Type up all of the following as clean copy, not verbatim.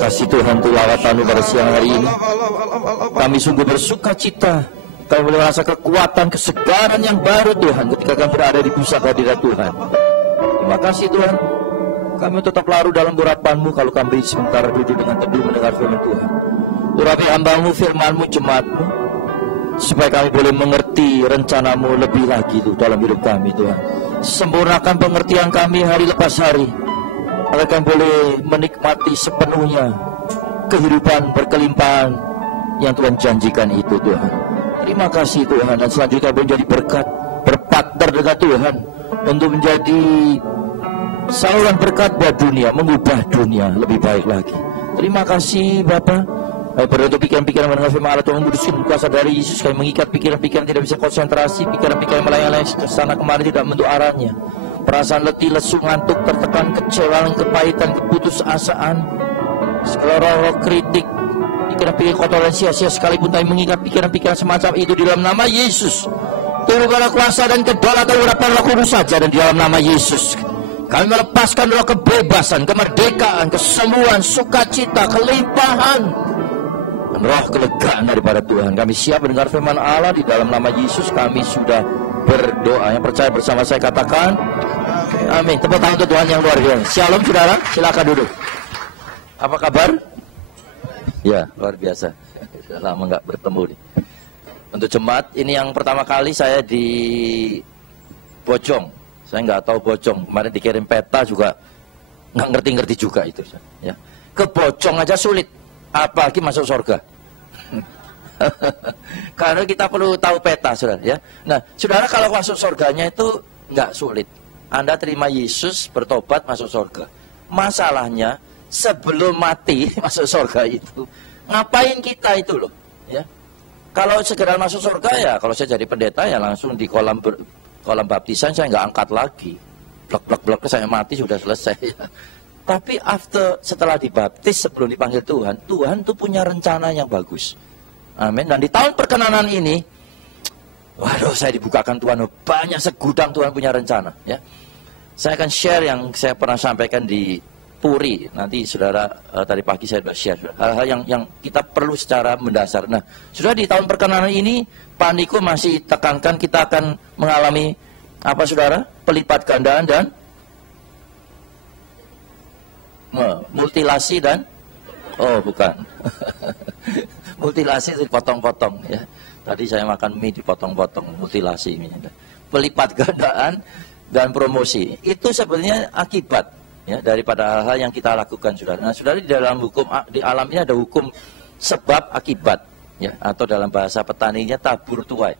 kasih Tuhan untuk lawatan pada siang hari ini. Kami sungguh bersuka cita. Kami boleh merasa kekuatan, kesegaran yang baru Tuhan ketika kami berada di pusat hadirat Tuhan. Terima kasih Tuhan. Kami tetap larut dalam urapan-Mu kalau kami sementara duduk dengan teduh mendengar firman Tuhan. Urapi hamba-Mu, firman-Mu, jemaat-Mu, supaya kami boleh mengerti rencana-Mu lebih lagi Tuh dalam hidup kami Tuhan. Sempurnakan pengertian kami hari lepas hari, agar kami boleh menikmati sepenuhnya kehidupan berkelimpahan yang Tuhan janjikan itu Tuhan. Terima kasih Tuhan, dan selanjutnya menjadi berkat, berpartner dengan Tuhan untuk menjadi saluran berkat buat dunia, mengubah dunia lebih baik lagi. Terima kasih Bapa. Kami berdoa untuk pikiran-pikiran mendengar firman Allah, Tuhan menguduskan kuasa dari Yesus. Kami mengikat pikiran-pikiran tidak bisa konsentrasi, pikiran-pikiran melayang-layang kesana kemari tidak membentuk arahnya. Perasaan letih, lesu, ngantuk, tertekan, kecewaan, kepahitan, keputusasaan, segala roh kritik, pikiran-pikiran kotor dan sia-sia sekalipun kami mengikat pikiran-pikiran semacam itu di dalam nama Yesus. Turunkanlah kuasa dan kedaulatan urapan Roh Kudus saja, dan di dalam nama Yesus kami melepaskan roh kebebasan, kemerdekaan, kesembuhan, sukacita, kelimpahan, dan roh kelegaan daripada Tuhan. Kami siap mendengar firman Allah. Di dalam nama Yesus kami sudah berdoa. Yang percaya bersama saya katakan amin. Tepuk tangan untuk Tuhan yang luar biasa. Shalom saudara, silakan duduk. Apa kabar? Ya, luar biasa. Sudah lama nggak bertemu nih. Untuk jemaat, ini yang pertama kali saya di Bojong. Saya nggak tahu Bojong. Kemarin dikirim peta juga nggak ngerti-ngerti juga itu. Ya. Ke Bojong aja sulit, apalagi masuk surga. Karena kita perlu tahu peta, saudara. Ya. Nah, saudara kalau masuk surganya itu nggak sulit. Anda terima Yesus, bertobat, masuk surga. Masalahnya sebelum mati masuk surga itu, ngapain kita itu loh? Ya. Kalau segera masuk surga ya, kalau saya jadi pendeta ya langsung di kolam baptisan saya nggak angkat lagi. Blok saya mati sudah selesai. Tapi setelah dibaptis, sebelum dipanggil Tuhan, Tuhan tuh punya rencana yang bagus. Amin. Dan di tahun perkenanan ini, waduh, saya dibukakan Tuhan, banyak segudang Tuhan punya rencana. Ya, saya akan share yang saya pernah sampaikan di Puri. Nanti saudara tadi pagi saya sudah share hal-hal yang kita perlu secara mendasar. Nah, sudah di tahun perkenanan ini, Pak Niko masih tekankan kita akan mengalami apa saudara? Pelipat gandaan dan mutilasi dan bukan. Mutilasi itu dipotong-potong ya. Tadi saya makan mie dipotong-potong, mutilasi ini. Pelipat gandaan dan promosi. Itu sebenarnya akibat ya daripada hal-hal yang kita lakukan, saudara. Nah, saudara, di dalam hukum di alam ini ada hukum sebab akibat ya, atau dalam bahasa petaninya tabur tuai.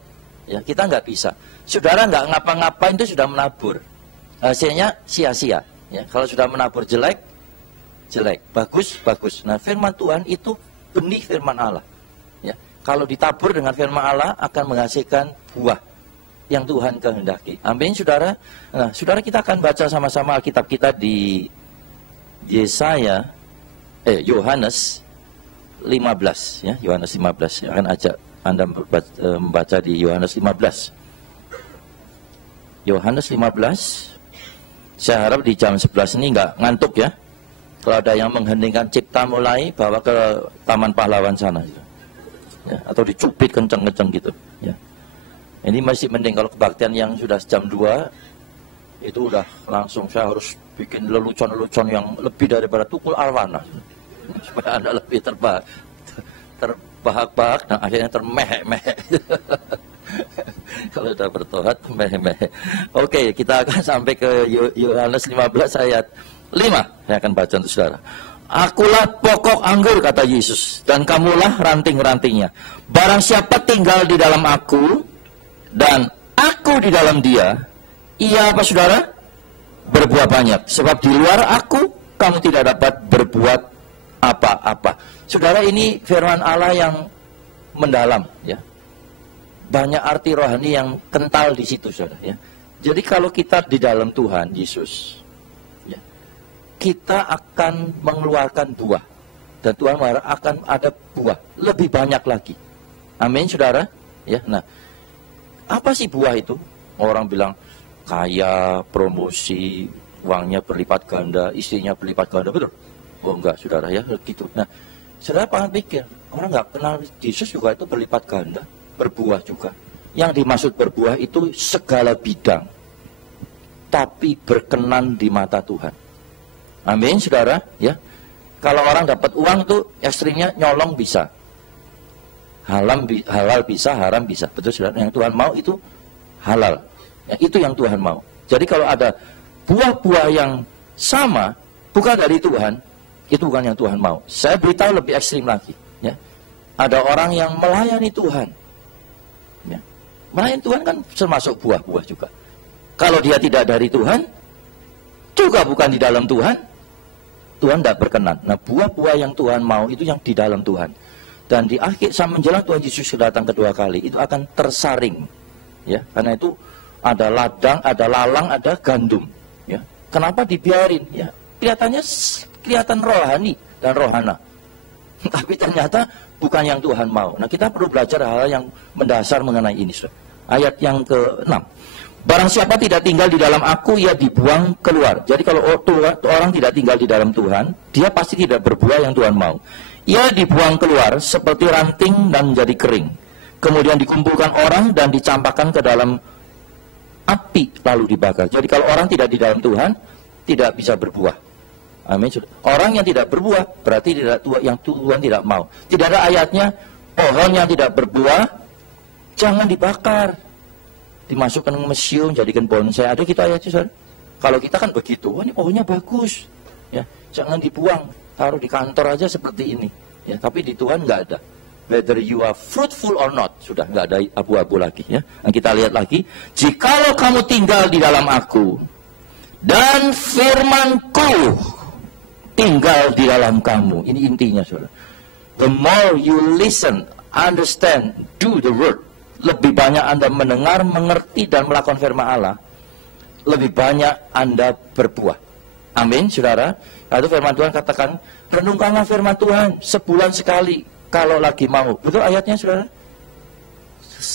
Ya, kita nggak bisa. Saudara nggak ngapa-ngapain itu sudah menabur. Hasilnya sia-sia. Ya, kalau sudah menabur jelek, bagus. Nah, firman Tuhan itu benih firman Allah. Ya, kalau ditabur dengan firman Allah akan menghasilkan buah yang Tuhan kehendaki. Amin, saudara. Nah, saudara, kita akan baca sama-sama Alkitab kita di Yohanes 15 ya, Yohanes 15. Saya akan ajak Anda membaca di Yohanes 15. Yohanes 15. Saya harap di jam 11 ini nggak ngantuk ya. Kalau ada yang mengheningkan cipta mulai bawa ke Taman Pahlawan sana gitu. Ya, atau dicubit kenceng-kenceng gitu ya. Ini masih mending. Kalau kebaktian yang sudah jam 2 itu udah langsung saya harus bikin lelucon-lelucon yang lebih daripada Tukul Arwana supaya Anda lebih terbahak-bahak dan akhirnya termeh-meh. Kalau sudah bertohat meh-meh. Oke, kita akan sampai ke Yohanes 15 ayat 5. Saya akan baca untuk saudara. Akulah pokok anggur, kata Yesus, dan kamulah ranting-rantingnya. Barang siapa tinggal di dalam aku dan aku di dalam dia, ia apa saudara? Berbuah banyak. Sebab di luar aku kamu tidak dapat berbuat apa-apa. Saudara, ini firman Allah yang mendalam ya. Banyak arti rohani yang kental di situ, saudara ya. Jadi kalau kita di dalam Tuhan Yesus, kita akan mengeluarkan buah. Dan Tuhan akan ada buah lebih banyak lagi. Amin, saudara. Ya, nah, apa sih buah itu? Orang bilang kaya, promosi, uangnya berlipat ganda, istrinya berlipat ganda, betul? Oh enggak, saudara ya, gitu. Nah, saudara jangan pikir, orang nggak kenal Yesus juga itu berlipat ganda, berbuah juga. Yang dimaksud berbuah itu segala bidang, tapi berkenan di mata Tuhan. Amin, saudara ya. Kalau orang dapat uang tuh ekstrimnya nyolong bisa, halal bisa, haram bisa, betul saudara. Yang Tuhan mau itu halal ya, itu yang Tuhan mau. Jadi kalau ada buah-buah yang sama bukan dari Tuhan, itu bukan yang Tuhan mau. Saya beritahu lebih ekstrim lagi ya. Ada orang yang melayani Tuhan ya. Melayani Tuhan kan termasuk buah-buah juga. Kalau dia tidak dari Tuhan, juga bukan di dalam Tuhan, Tuhan tidak berkenan. Nah, buah-buah yang Tuhan mau itu yang di dalam Tuhan. Dan di akhir sampai menjelang Tuhan Yesus datang kedua kali, itu akan tersaring. Ya, karena itu ada ladang, ada lalang, ada gandum. Ya, kenapa dibiarin? Ya, kelihatan rohani dan rohana. Tapi ternyata bukan yang Tuhan mau. Nah, kita perlu belajar hal yang mendasar mengenai ini. Ayat yang ke-6. Barang siapa tidak tinggal di dalam aku, ia dibuang keluar. Jadi kalau orang tidak tinggal di dalam Tuhan, dia pasti tidak berbuah yang Tuhan mau. Ia dibuang keluar seperti ranting dan menjadi kering. Kemudian dikumpulkan orang dan dicampakkan ke dalam api lalu dibakar. Jadi kalau orang tidak di dalam Tuhan, tidak bisa berbuah. Amin. Orang yang tidak berbuah berarti tidak yang Tuhan tidak mau. Tidak ada ayatnya pohon yang tidak berbuah jangan dibakar, dimasukkan ke museum, jadikan bonsai. Ada kita ayatnya, saudara. Kalau kita kan begitu, oh, ini pohonnya bagus, ya, jangan dibuang, taruh di kantor aja seperti ini. Ya, tapi di Tuhan nggak ada. Whether you are fruitful or not, sudah nggak ada abu-abu lagi. Ya. Nah, kita lihat lagi, jikalau kamu tinggal di dalam aku dan firmanku tinggal di dalam kamu. Ini intinya, saudara. The more you listen, understand, do the word, lebih banyak Anda mendengar, mengerti, dan melakukan firman Allah, lebih banyak Anda berbuah. Amin, saudara. Lalu firman Tuhan katakan, renungkanlah firman Tuhan sebulan sekali, kalau lagi mau. Betul ayatnya, saudara?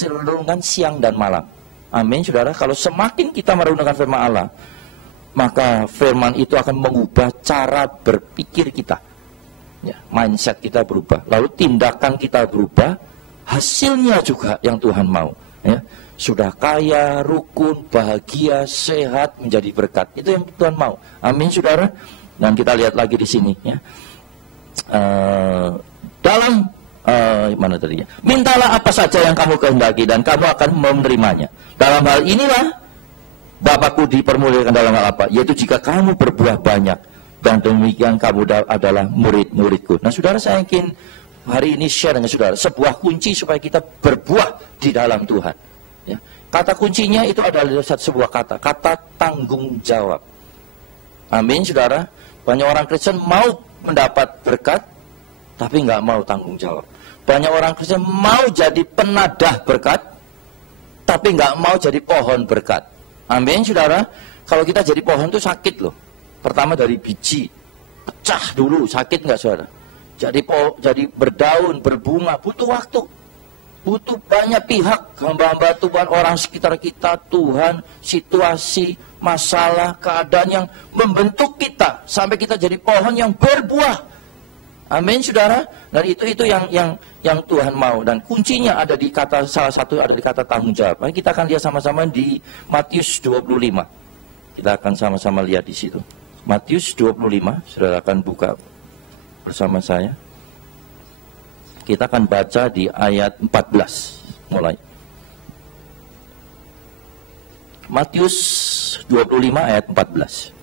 Renungkan siang dan malam. Amin, saudara. Kalau semakin kita merenungkan firman Allah, maka firman itu akan mengubah cara berpikir kita. Ya, mindset kita berubah. Lalu tindakan kita berubah, hasilnya juga yang Tuhan mau. Ya, sudah kaya, rukun, bahagia, sehat, menjadi berkat. Itu yang Tuhan mau. Amin, saudara. Dan kita lihat lagi di sini. Ya. Dalam mana tadi ya? Mintalah apa saja yang kamu kehendaki dan kamu akan menerimanya. Dalam hal inilah Bapakku dipermuliakan dalam hal apa? Yaitu jika kamu berbuah banyak, dan demikian kamu adalah murid-muridku. Nah, saudara, saya ingin hari ini share dengan saudara sebuah kunci supaya kita berbuah di dalam Tuhan. Ya. Kata kuncinya itu adalah sebuah kata tanggung jawab. Amin, saudara. Banyak orang Kristen mau mendapat berkat, tapi nggak mau tanggung jawab. Banyak orang Kristen mau jadi penadah berkat, tapi nggak mau jadi pohon berkat. Amin, saudara. Kalau kita jadi pohon itu sakit loh. Pertama dari biji, pecah dulu, sakit nggak, saudara? Jadi berdaun, berbunga, butuh waktu. Butuh banyak pihak, hamba-hamba Tuhan, orang sekitar kita, Tuhan, situasi, masalah, keadaan yang membentuk kita sampai kita jadi pohon yang berbuah. Amin, saudara. Dan itu yang Tuhan mau. Dan kuncinya ada di kata, salah satu ada di kata tanggung jawab. Mari kita akan lihat sama-sama di Matius 25. Kita akan sama-sama lihat di situ. Matius 25, saudara akan buka bersama saya. Kita akan baca di ayat 14 mulai. Matius 25 ayat 14.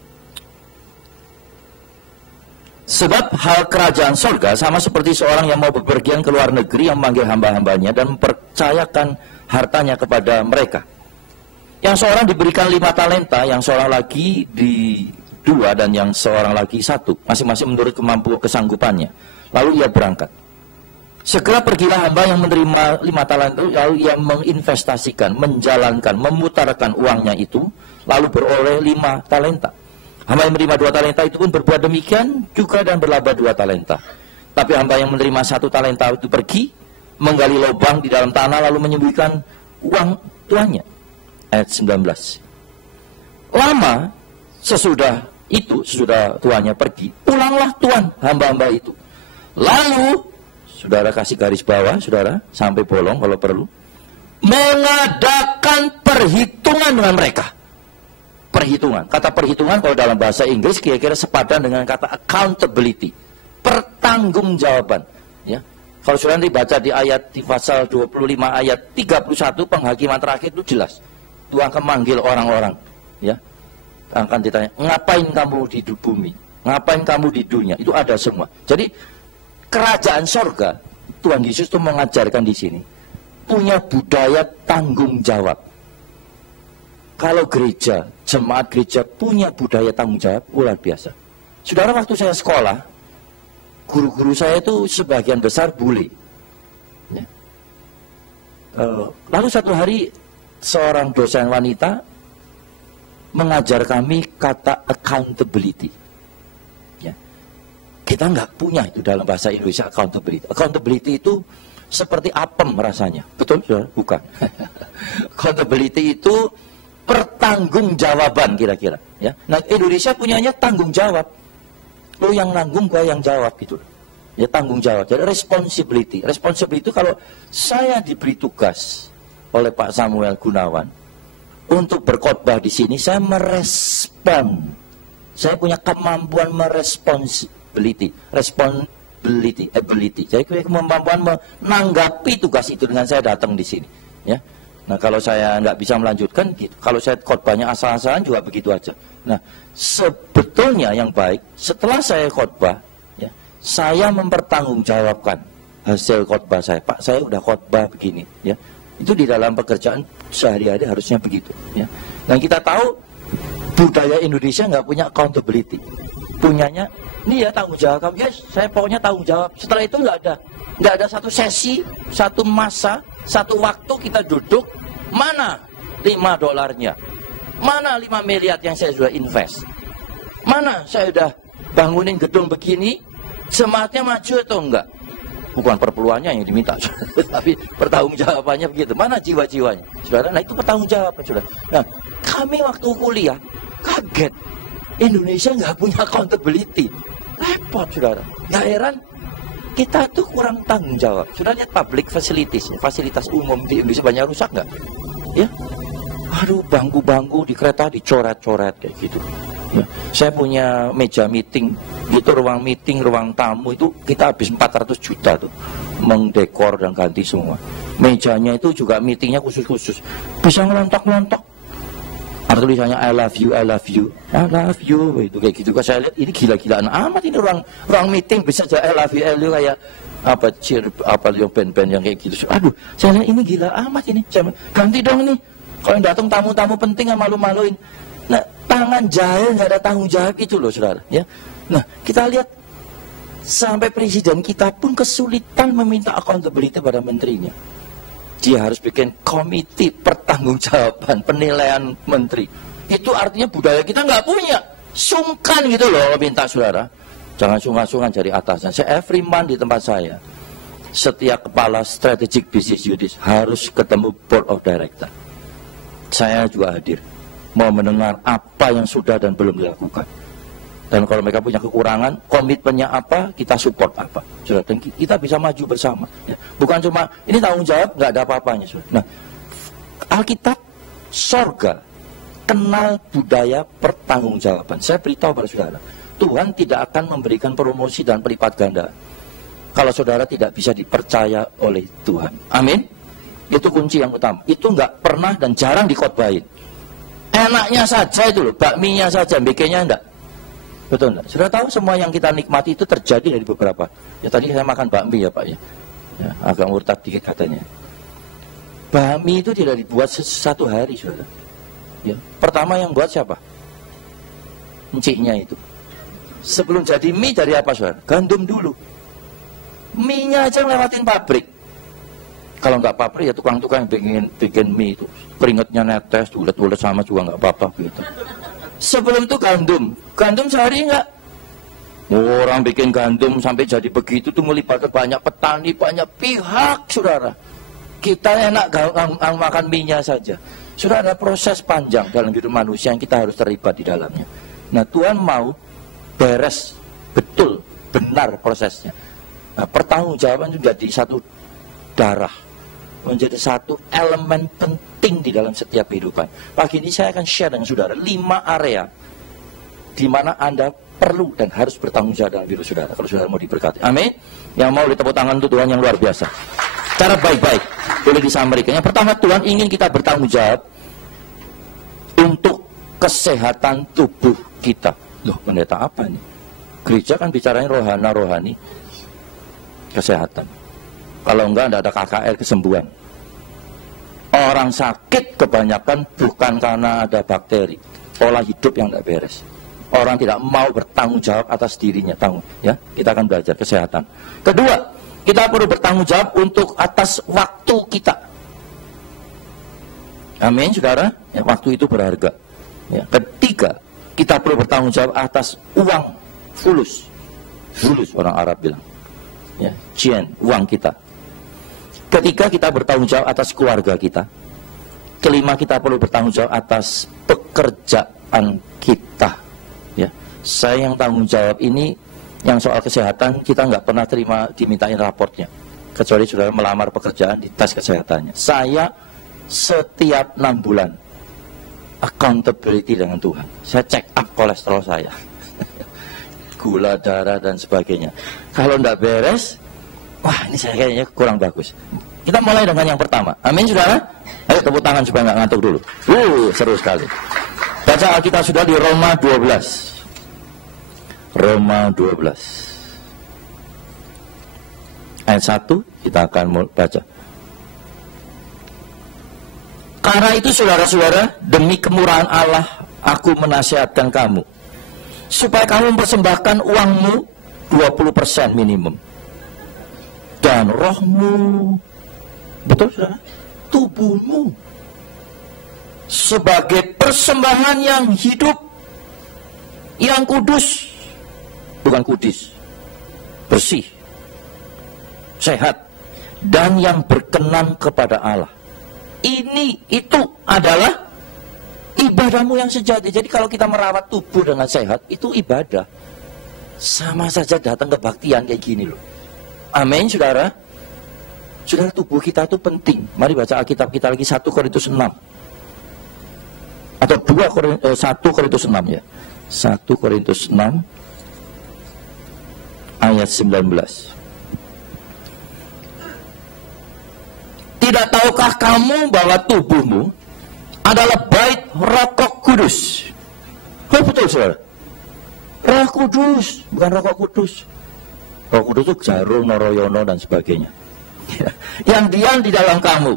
Sebab hal kerajaan surga sama seperti seorang yang mau bepergian ke luar negeri yang memanggil hamba-hambanya dan mempercayakan hartanya kepada mereka. Yang seorang diberikan 5 talenta, yang seorang lagi di 2, dan yang seorang lagi 1, masing-masing menurut kemampuan kesanggupannya. Lalu ia berangkat. Segera pergilah hamba yang menerima 5 talenta, lalu ia menginvestasikan, menjalankan, memutarkan uangnya itu, lalu beroleh 5 talenta. Hamba yang menerima 2 talenta itu pun berbuat demikian juga dan berlaba 2 talenta. Tapi hamba yang menerima 1 talenta itu pergi, menggali lubang di dalam tanah, lalu menyembunyikan uang tuannya. Ayat 19. Lama sesudah Itu sudah tuannya pergi, pulanglah tuan hamba-hamba itu. Lalu saudara kasih garis bawah, saudara, sampai bolong kalau perlu, mengadakan perhitungan dengan mereka. Perhitungan, kata perhitungan kalau dalam bahasa Inggris kira-kira sepadan dengan kata accountability, pertanggungjawaban. Ya, kalau saudara nanti baca di ayat di pasal 25 ayat 31 penghakiman terakhir itu jelas. Tuhan akan manggil orang-orang, ya, akan ditanya, ngapain kamu di bumi, ngapain kamu di dunia, itu ada semua. Jadi kerajaan sorga, Tuhan Yesus itu mengajarkan di sini, punya budaya tanggung jawab. Kalau gereja, jemaat gereja punya budaya tanggung jawab, luar biasa. Saudara, waktu saya sekolah, guru-guru saya itu sebagian besar bule. Ya. Lalu satu hari, seorang dosen wanita mengajar kami kata accountability. Ya. Kita nggak punya itu dalam bahasa Indonesia accountability. Accountability itu seperti apem rasanya. Betul, saudara? Bukan. Accountability itu pertanggungjawaban kira-kira. Ya. Nah, Indonesia punyanya tanggung jawab. Lo yang nanggung, gua yang jawab gitu. Ya, tanggung jawab. Jadi responsibility. Responsibility itu kalau saya diberi tugas oleh Pak Samuel Gunawan untuk berkhotbah di sini, saya merespon. Saya punya kemampuan ability. Jadi kemampuan menanggapi tugas itu dengan saya datang di sini. Ya. Nah, kalau saya nggak bisa melanjutkan, gitu. Kalau saya khotbahnya asal-asalan juga begitu aja. Nah, sebetulnya yang baik setelah saya khotbah, ya, saya mempertanggungjawabkan hasil khotbah saya. Pak, saya udah khotbah begini, ya. Itu di dalam pekerjaan sehari-hari harusnya begitu, ya. Dan kita tahu budaya Indonesia nggak punya accountability. Punyanya, ini ya tanggung jawab kamu, yes, saya pokoknya tanggung jawab. Setelah itu nggak ada satu sesi, satu masa, satu waktu kita duduk, mana $5, mana 5 miliar yang saya sudah invest, mana saya sudah bangunin gedung begini, semangatnya maju atau enggak? Bukan perpuluhannya yang diminta, tapi pertanggungjawabannya begitu. Mana jiwa-jiwanya, saudara? Nah, itu pertanggungjawaban, saudara. Nah, kami waktu kuliah kaget, Indonesia nggak punya accountability, repot, saudara. Nggak heran kita tuh kurang tanggung jawab. Sudah lihat public facilities, fasilitas umum di Indonesia banyak rusak nggak? Ya, aduh, bangku-bangku di kereta dicoret-coret kayak gitu. Ya. Saya punya meja meeting, itu ruang meeting, ruang tamu itu kita habis 400 juta tuh mengdekor dan ganti semua. Mejanya itu juga meetingnya khusus-khusus, bisa ngelontok-ngelontok. Ada tulisannya I love you, I love you, I love you, itu kayak gitu. Kalau saya lihat ini gila-gilaan amat ini ruang meeting bisa jadi I love you, kayak apa yang band-band yang kayak gitu. Aduh, saya lihat ini gila amat ini. Ganti dong nih. Kalau yang datang tamu-tamu penting yang malu-maluin. Nah, tangan jahil nggak ada tanggung jawab itu loh, saudara. Ya. Nah, kita lihat sampai presiden kita pun kesulitan meminta accountability pada menterinya. Dia harus bikin komite pertanggungjawaban penilaian menteri. Itu artinya budaya kita nggak punya. Sungkan gitu loh minta, saudara. Jangan sungkan-sungkan dari atasnya. Saya every month di tempat saya, setiap kepala strategic business unit harus ketemu board of director. Saya juga hadir, mau mendengar apa yang sudah dan belum dilakukan. Dan kalau mereka punya kekurangan, komitmennya apa, kita support apa. Sudah, kita bisa maju bersama. Ya. Bukan cuma, ini tanggung jawab, nggak ada apa-apanya. Nah, Alkitab, sorga, kenal budaya pertanggungjawaban. Saya beritahu pada saudara, Tuhan tidak akan memberikan promosi dan pelipat ganda kalau saudara tidak bisa dipercaya oleh Tuhan. Amin. Itu kunci yang utama. Itu nggak pernah dan jarang dikhotbahin. Enaknya saja itu loh, bakminya saja, bikinnya enggak. Betul enggak? Sudah tahu semua yang kita nikmati itu terjadi dari beberapa. Ya tadi saya makan bakmi ya Pak ya. Ya, agak murtad dikit katanya. Bakmi itu tidak dibuat satu hari, saudara. Ya, pertama yang buat siapa? Enciknya itu. Sebelum jadi mie dari apa, saudara? Gandum dulu. Mie-nya aja ngelewatin pabrik. Kalau nggak pabrik ya tukang-tukang bikin mie itu. Keringetnya netes, ulet-ulet sama juga nggak apa-apa gitu. Sebelum itu gandum sehari nggak. Orang bikin gandum sampai jadi begitu tuh melibatkan banyak petani, banyak pihak, saudara. Kita enak makan mie-nya saja. Sudah ada proses panjang dalam hidup manusia yang kita harus terlibat di dalamnya. Nah, Tuhan mau beres, betul, benar prosesnya. Nah, pertanggungjawaban itu jadi satu darah, menjadi satu elemen penting di dalam setiap kehidupan. Pagi ini saya akan share dengan saudara 5 area di mana Anda perlu dan harus bertanggung jawab dalam hidup saudara. Kalau saudara mau diberkati, amin. Yang mau ditepuk tangan untuk Tuhan yang luar biasa. Cara baik-baik boleh disampaikan. Yang pertama, Tuhan ingin kita bertanggung jawab untuk kesehatan tubuh kita. Loh, pendeta apa nih? Gereja kan bicaranya rohani kesehatan. Kalau enggak, ada KKR kesembuhan. Orang sakit kebanyakan bukan karena ada bakteri, pola hidup yang tidak beres. Orang tidak mau bertanggung jawab atas dirinya. Ya, kita akan belajar kesehatan. Kedua, kita perlu bertanggung jawab untuk atas waktu kita. Amin, saudara. Ya, waktu itu berharga. Ya. Ketiga, kita perlu bertanggung jawab atas uang, fulus orang Arab bilang. Ya, cien, uang kita. Ketiga, kita bertanggung jawab atas keluarga kita. Kelima, kita perlu bertanggung jawab atas pekerjaan kita. Ya, saya yang tanggung jawab ini, yang soal kesehatan kita nggak pernah dimintain raportnya, kecuali saudara melamar pekerjaan di tes kesehatannya. Saya setiap 6 bulan accountability dengan Tuhan. Saya check up kolesterol saya, gula darah dan sebagainya. Kalau nggak beres, wah ini saya kayaknya kurang bagus. Kita mulai dengan yang pertama. Amin, saudara. Ayo tepuk tangan supaya nggak ngantuk dulu. Seru sekali. Baca Alkitab sudah di Roma 12. Roma 12 ayat 1 kita akan baca. Karena itu saudara-saudara, demi kemurahan Allah aku menasihatkan kamu supaya kamu mempersembahkan uangmu 20% minimum, dan rohmu, betul saudara, tubuhmu sebagai persembahan yang hidup, yang kudus, bukan kudis, bersih, sehat, dan yang berkenan kepada Allah. Itu adalah ibadahmu yang sejati. Jadi kalau kita merawat tubuh dengan sehat, itu ibadah. Sama saja datang kebaktian kayak gini loh. Amin, saudara. Saudara, tubuh kita itu penting. Mari baca Alkitab kita lagi 1 Korintus 6. Atau 1 Korintus 6 ya. 1 Korintus 6 ayat 19. Tidak tahukah kamu bahwa tubuhmu adalah bait Roh Kudus? Oh betul saudara. Roh Kudus, bukan Roh Kudus. Roh Kudus itu jarum, noroyono dan sebagainya. Yang diam di dalam kamu.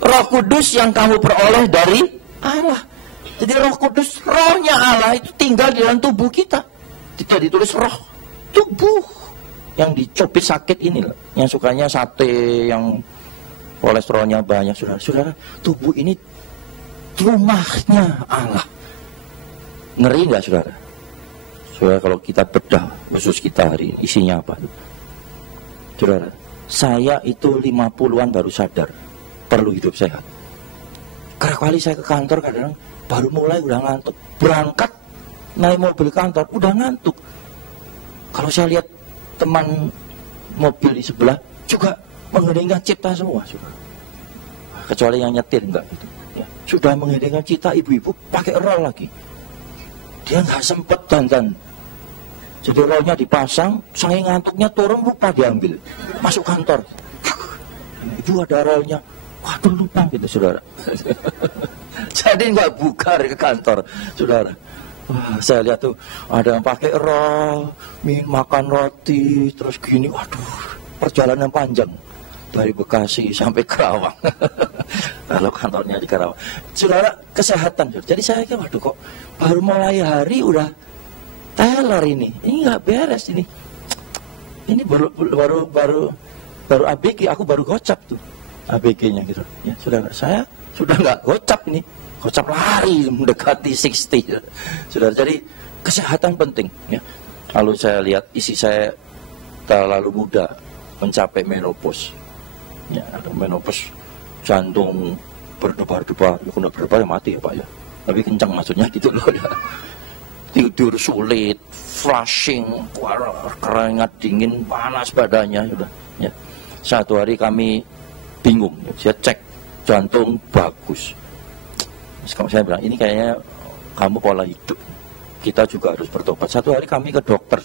Roh Kudus yang kamu peroleh dari Allah. Jadi Roh Kudus, rohnya Allah itu tinggal di dalam tubuh kita. Tidak ditulis roh, tubuh. Yang dicubit sakit ini loh, yang sukanya sate, yang kolesterolnya banyak. Saudara, tubuh ini rumahnya Allah. Ngeri nggak saudara? Saudara, kalau kita bedah khusus kita hari ini, isinya apa? Saudara, saya itu 50-an baru sadar perlu hidup sehat. Karena kali saya ke kantor kadang baru mulai udah ngantuk. Berangkat naik mobil kantor udah ngantuk. Kalau saya lihat teman mobil di sebelah juga mengheningkan cipta semua, saudara. Kecuali yang nyetir enggak gitu. Ya, sudah mengheningkan cipta, ibu-ibu pakai roll lagi. Dia nggak sempet dandan. Jadi rollnya dipasang, saking ngantuknya turun lupa diambil, masuk kantor. Ibu ada rollnya, waduh lupa gitu saudara. Jadi nggak buka ke kantor, saudara. Wah, saya lihat tuh ada yang pakai roll, makan roti, terus gini, waduh, perjalanan panjang dari Bekasi sampai Karawang. Kalau kantornya di Karawang, saudara, kesehatan. Jadi saya kira, waduh kok baru mulai hari udah teler ini nggak beres ini. Ini baru ABG, aku baru gocap tuh ABG-nya gitu. Ya, saudara, saya sudah nggak gocap ini. Gocap lari mendekati 60. Saudara, jadi kesehatan penting ya. Kalau saya lihat isi saya terlalu muda mencapai menopause. Ya, ada menopause, jantung berdebar-debar. Ya, kalau berdebar ya mati ya Pak ya. Lebih kencang maksudnya gitu loh. tidur sulit, flushing, keringat dingin, panas badannya sudah. Ya. Satu hari kami bingung, saya cek jantung bagus. Saya bilang ini kayaknya kamu pola hidup, kita juga harus bertobat. Satu hari kami ke dokter,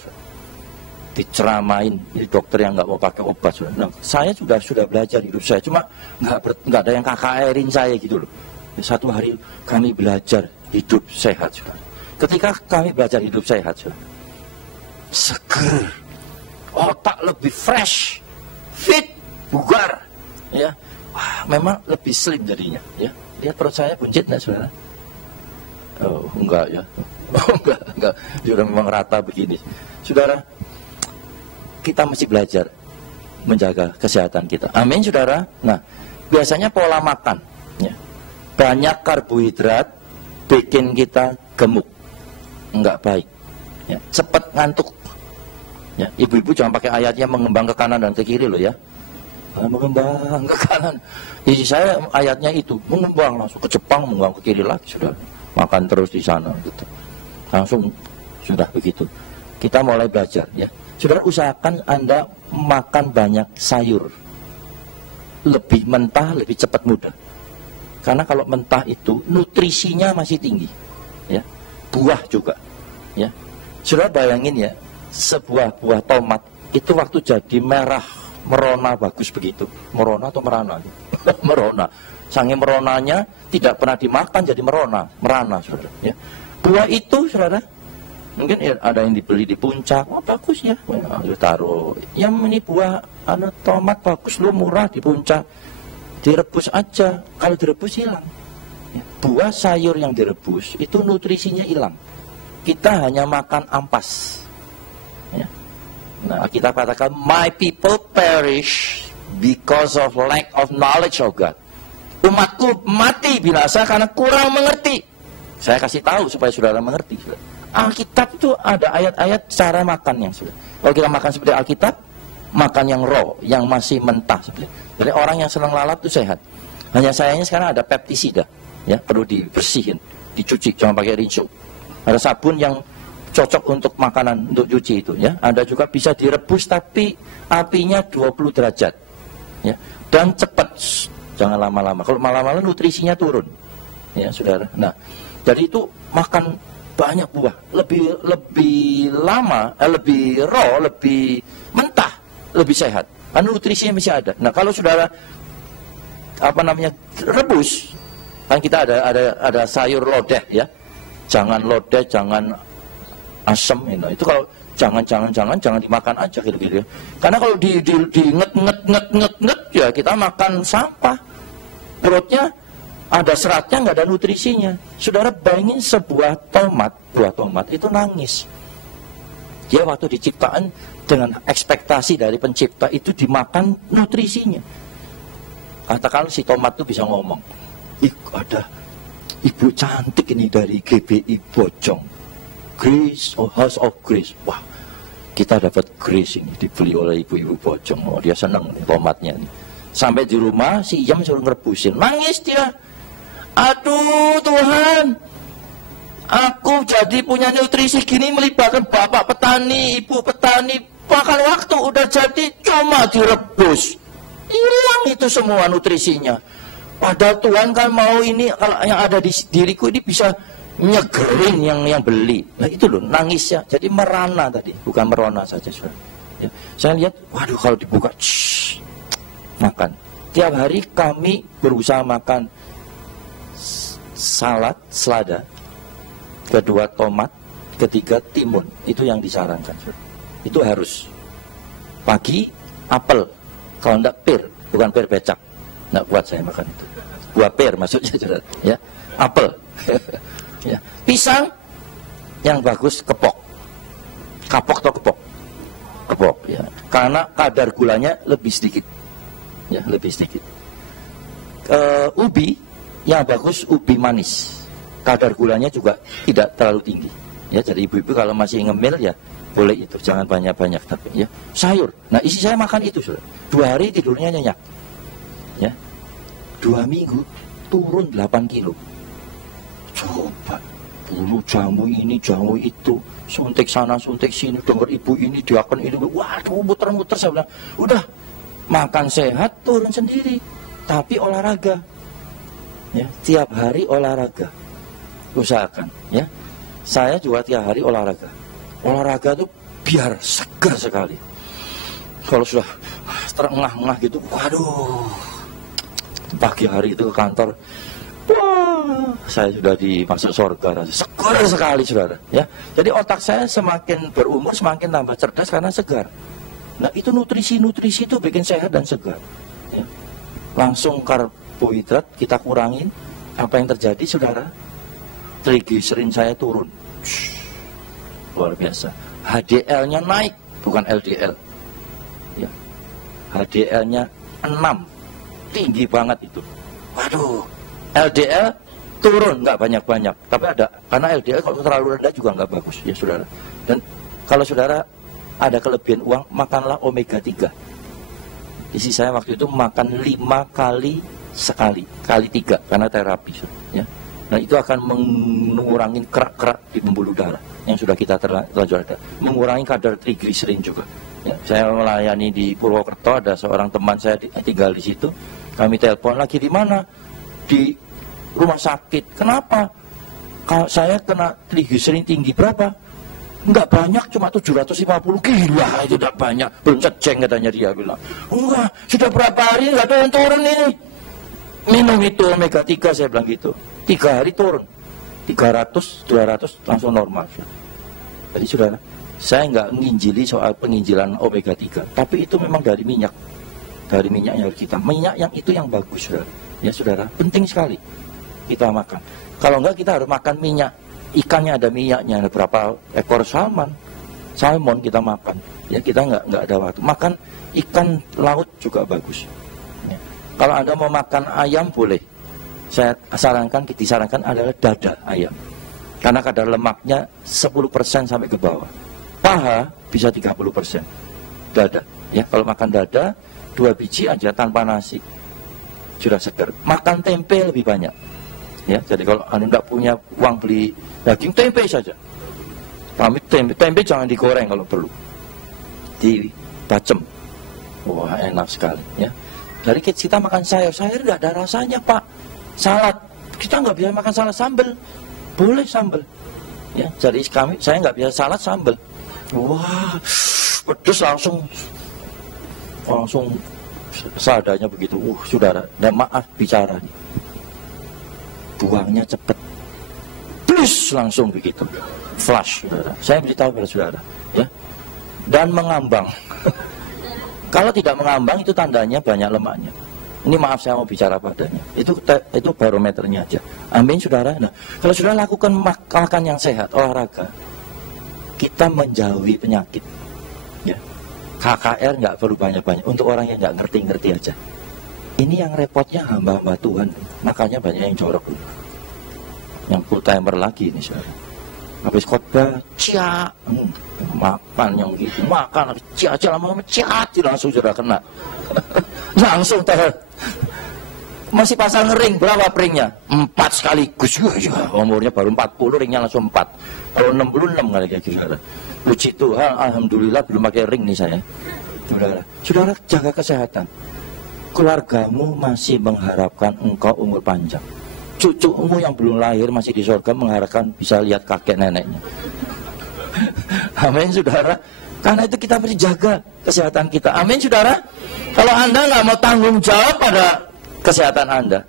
diceramain, ini dokter yang nggak mau pakai obat. Nah, saya sudah belajar hidup saya, cuma nggak ada yang KKR-in saya gitu loh. Satu hari kami belajar hidup sehat sudah. Ketika kami belajar hidup sehat sudah, seger, otak lebih fresh, fit, bugar, ya. Wah, memang lebih slim jadinya, ya. Lihat perut saya buncit nggak saudara? Oh, enggak ya. Oh, enggak. Sudah memang rata begini. Saudara, kita mesti belajar menjaga kesehatan kita. Amin, saudara. Nah, biasanya pola makan, ya. Banyak karbohidrat bikin kita gemuk, enggak baik, ya. Cepat ngantuk, ya. Ibu-ibu jangan pakai ayatnya mengembang ke kanan dan ke kiri loh ya. Mengembang ke kanan. Jadi saya ayatnya itu mengembang langsung ke Jepang, mengembang ke kiri lagi, sudah makan terus di sana gitu. Langsung sudah begitu. Kita mulai belajar ya. Saudara, usahakan Anda makan banyak sayur. Lebih mentah, lebih cepat mudah. Karena kalau mentah itu nutrisinya masih tinggi. Ya. Buah juga. Ya. Saudara bayangin ya, sebuah buah tomat itu waktu jadi merah, merona bagus begitu. Merona atau merana? Merona. Saking meronanya tidak pernah dimakan jadi merana, saudara. Ya. Buah itu, saudara, mungkin ya, ada yang dibeli di puncak, oh bagus ya, taruh. Yang ini buah, tomat bagus, lu murah di puncak, direbus aja. Kalau direbus hilang. Ya. Buah sayur yang direbus itu nutrisinya hilang. Kita hanya makan ampas. Ya. Nah, kita katakan, my people perish because of lack of knowledge of God. Umatku mati binasa karena kurang mengerti. Saya kasih tahu supaya saudara mengerti. Alkitab itu ada ayat-ayat cara makan yang sudah. Kalau kita makan seperti Alkitab, makan yang raw, yang masih mentah. Jadi orang yang senang lalap itu sehat. Hanya sayangnya sekarang ada pestisida, ya perlu dibersihin, dicuci, jangan pakai rico. Ada sabun yang cocok untuk makanan, untuk cuci itu, ya. Ada juga bisa direbus tapi apinya 20 derajat, ya. Dan cepat, jangan lama-lama. Kalau lama-lama nutrisinya turun, ya saudara. Nah, jadi itu makan banyak buah, lebih lama, lebih raw, lebih mentah, lebih sehat. Karena nutrisinya masih ada. Nah, kalau saudara rebus, kan kita ada sayur lodeh, ya. Jangan lodeh, jangan asam, itu kalau jangan dimakan aja gitu. Karena kalau di nget ya kita makan sampah. Perutnya ada seratnya, nggak ada nutrisinya. Saudara bayangin buah tomat itu nangis. Dia waktu diciptaan dengan ekspektasi dari pencipta itu dimakan nutrisinya. Katakan si tomat itu bisa ngomong, ada ibu cantik ini dari GBI Bojong, Grace, House of Grace. Wah, kita dapat Grace ini dibeli oleh ibu-ibu Bojong. Oh, dia senang tomatnya ini. Sampai di rumah si Iyam suruh ngerebusin, nangis dia. Aduh Tuhan, aku jadi punya nutrisi gini melibatkan bapak petani, ibu petani, makan waktu udah jadi cuma direbus, hilang itu semua nutrisinya. Padahal Tuhan kan mau ini, kalau yang ada di diriku ini bisa nyegerin yang beli. Nah itu loh nangisnya, jadi merana tadi, bukan merona saja. Ya. Saya lihat, waduh kalau dibuka, makan. Tiap hari kami berusaha makan salad, selada, kedua tomat, ketiga timun. Itu yang disarankan. Itu harus. Pagi apel, kalau enggak pir, bukan pir becak. Enggak buat saya makan itu. Buah pir maksudnya, ya. Apel. Ya. Pisang yang bagus kepok. Kapok atau kepok? Kepok, ya. Karena kadar gulanya lebih sedikit. Ya, lebih sedikit. Ubi yang bagus ubi manis. Kadar gulanya juga tidak terlalu tinggi. Ya, jadi ibu-ibu kalau masih ngemil ya boleh itu, jangan banyak-banyak tapi ya. Sayur. Nah, isi saya makan itu, Saudara. 2 hari tidurnya nyenyak. Ya. 2 minggu turun 8 kilo. Coba dulu jamu ini, jamu itu, suntik sana, suntik sini, dokter ibu ini, diaken ini, waduh muter-muter. Saya bilang, udah makan sehat turun sendiri, tapi olahraga, ya tiap hari olahraga, usahakan, ya. Saya juga tiap hari olahraga. Olahraga tuh biar segar sekali. Kalau sudah terengah-engah gitu, waduh, pagi hari itu ke kantor, wah, saya sudah dimasuk surga, segar sekali saudara. Ya, jadi otak saya semakin berumur semakin tambah cerdas karena segar. Nah itu nutrisi itu bikin sehat dan segar. Ya. Langsung karbohidrat kita kurangin, apa yang terjadi saudara? Triglycerin saya turun, luar biasa. HDL-nya naik, bukan LDL. Ya. HDL-nya 6, tinggi banget itu. Waduh, LDL turun, nggak banyak-banyak, tapi ada, karena LDL kalau terlalu rendah juga nggak bagus, ya saudara. Dan kalau saudara ada kelebihan uang, makanlah omega 3. Isi saya waktu itu makan 5 kali sekali, kali 3, karena terapi, ya. Nah itu akan mengurangi kerak-kerak di pembuluh darah yang sudah kita terlanjur ada, mengurangi kadar triglycerin juga. Ya, saya melayani di Purwokerto, ada seorang teman saya tinggal di situ. Kami telepon lagi di mana? Di rumah sakit. Kenapa? Kalau saya kena triglycerin tinggi berapa? Enggak banyak, cuma 750. Gila, itu udah banyak. Belum ceceng katanya dia bilang. Enggak, sudah berapa hari enggak turun-turun ini. Minum itu omega 3, saya bilang gitu. 3 hari turun. 300, 200 langsung normal. Jadi saudara, saya enggak menginjili soal penginjilan omega 3. Tapi itu memang dari minyak. Dari minyak yang harus kita. Minyak yang itu yang bagus, saudara. Ya saudara, penting sekali kita makan. Kalau enggak kita harus makan minyak. Ikannya ada minyaknya, ada berapa ekor salmon kita makan. Ya kita enggak ada waktu. Makan ikan laut juga bagus. Ya. Kalau Anda mau makan ayam boleh. Saya disarankan adalah dada ayam. Karena kadar lemaknya 10% sampai ke bawah. Paha bisa 30%. Dada. Ya, kalau makan dada 2 biji aja tanpa nasi. Sudah segar. Makan tempe lebih banyak. Ya, jadi kalau Anda tidak punya uang beli daging, tempe saja. Tapi tempe jangan digoreng kalau perlu. Dibacem. Wah, enak sekali, ya. Dari kita makan sayur tidak ada rasanya, Pak. Salad, kita nggak bisa makan salad sambal. Boleh sambal. Ya, jadi saya nggak bisa salad sambal. Wah, pedes langsung seadanya begitu. Saudara, dan maaf bicara nih. Buangnya cepet, plus langsung begitu, flash, saudara. Saya beritahu pada saudara, ya. Dan mengambang. Kalau tidak mengambang itu tandanya banyak lemaknya. Ini maaf saya mau bicara padanya. Itu barometernya aja. Amin saudara. Nah, kalau saudara lakukan makan yang sehat, olahraga, kita menjauhi penyakit. Ya. KKR nggak perlu banyak-banyak. Untuk orang yang nggak ngerti-ngerti aja. Ini yang repotnya hamba-hamba Tuhan. Makanya banyak yang jorok. Yang full timer lagi ini saudara. Habis khotbah, makan yang gitu, makan, lama-lama langsung sudah kena. Langsung masih pasang ring, berapa ringnya? 4 sekaligus. Ya, umurnya baru 40, ringnya langsung 4. Kalau 66 kali kayak gitu. Puji Tuhan, alhamdulillah belum pakai ring nih saya. Saudara, jaga kesehatan. Keluargamu masih mengharapkan engkau umur panjang. Cucumu yang belum lahir masih di surga mengharapkan bisa lihat kakek neneknya. Amin saudara. Karena itu kita mesti jaga kesehatan kita. Amin saudara. Kalau Anda nggak mau tanggung jawab pada kesehatan Anda,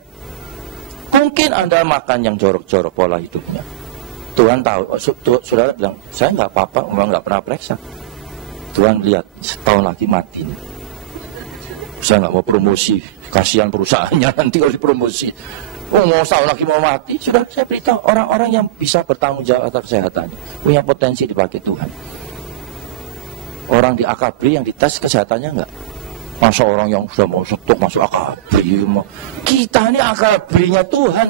mungkin Anda makan yang jorok-jorok pola hidupnya. Tuhan tahu. Saudara bilang, saya nggak apa-apa, memang nggak pernah periksa. Tuhan lihat, setahun lagi mati. Saya nggak mau promosi, kasihan perusahaannya nanti kalau dipromosi. Mau setahun lagi mau mati. Sudah saya beritahu orang-orang yang bisa bertanggung jawab atas kesehatannya punya potensi dipakai Tuhan. Orang di akabri yang dites kesehatannya enggak. Masa orang yang sudah mau setuk masuk akabri. Kita ini akabrinya Tuhan,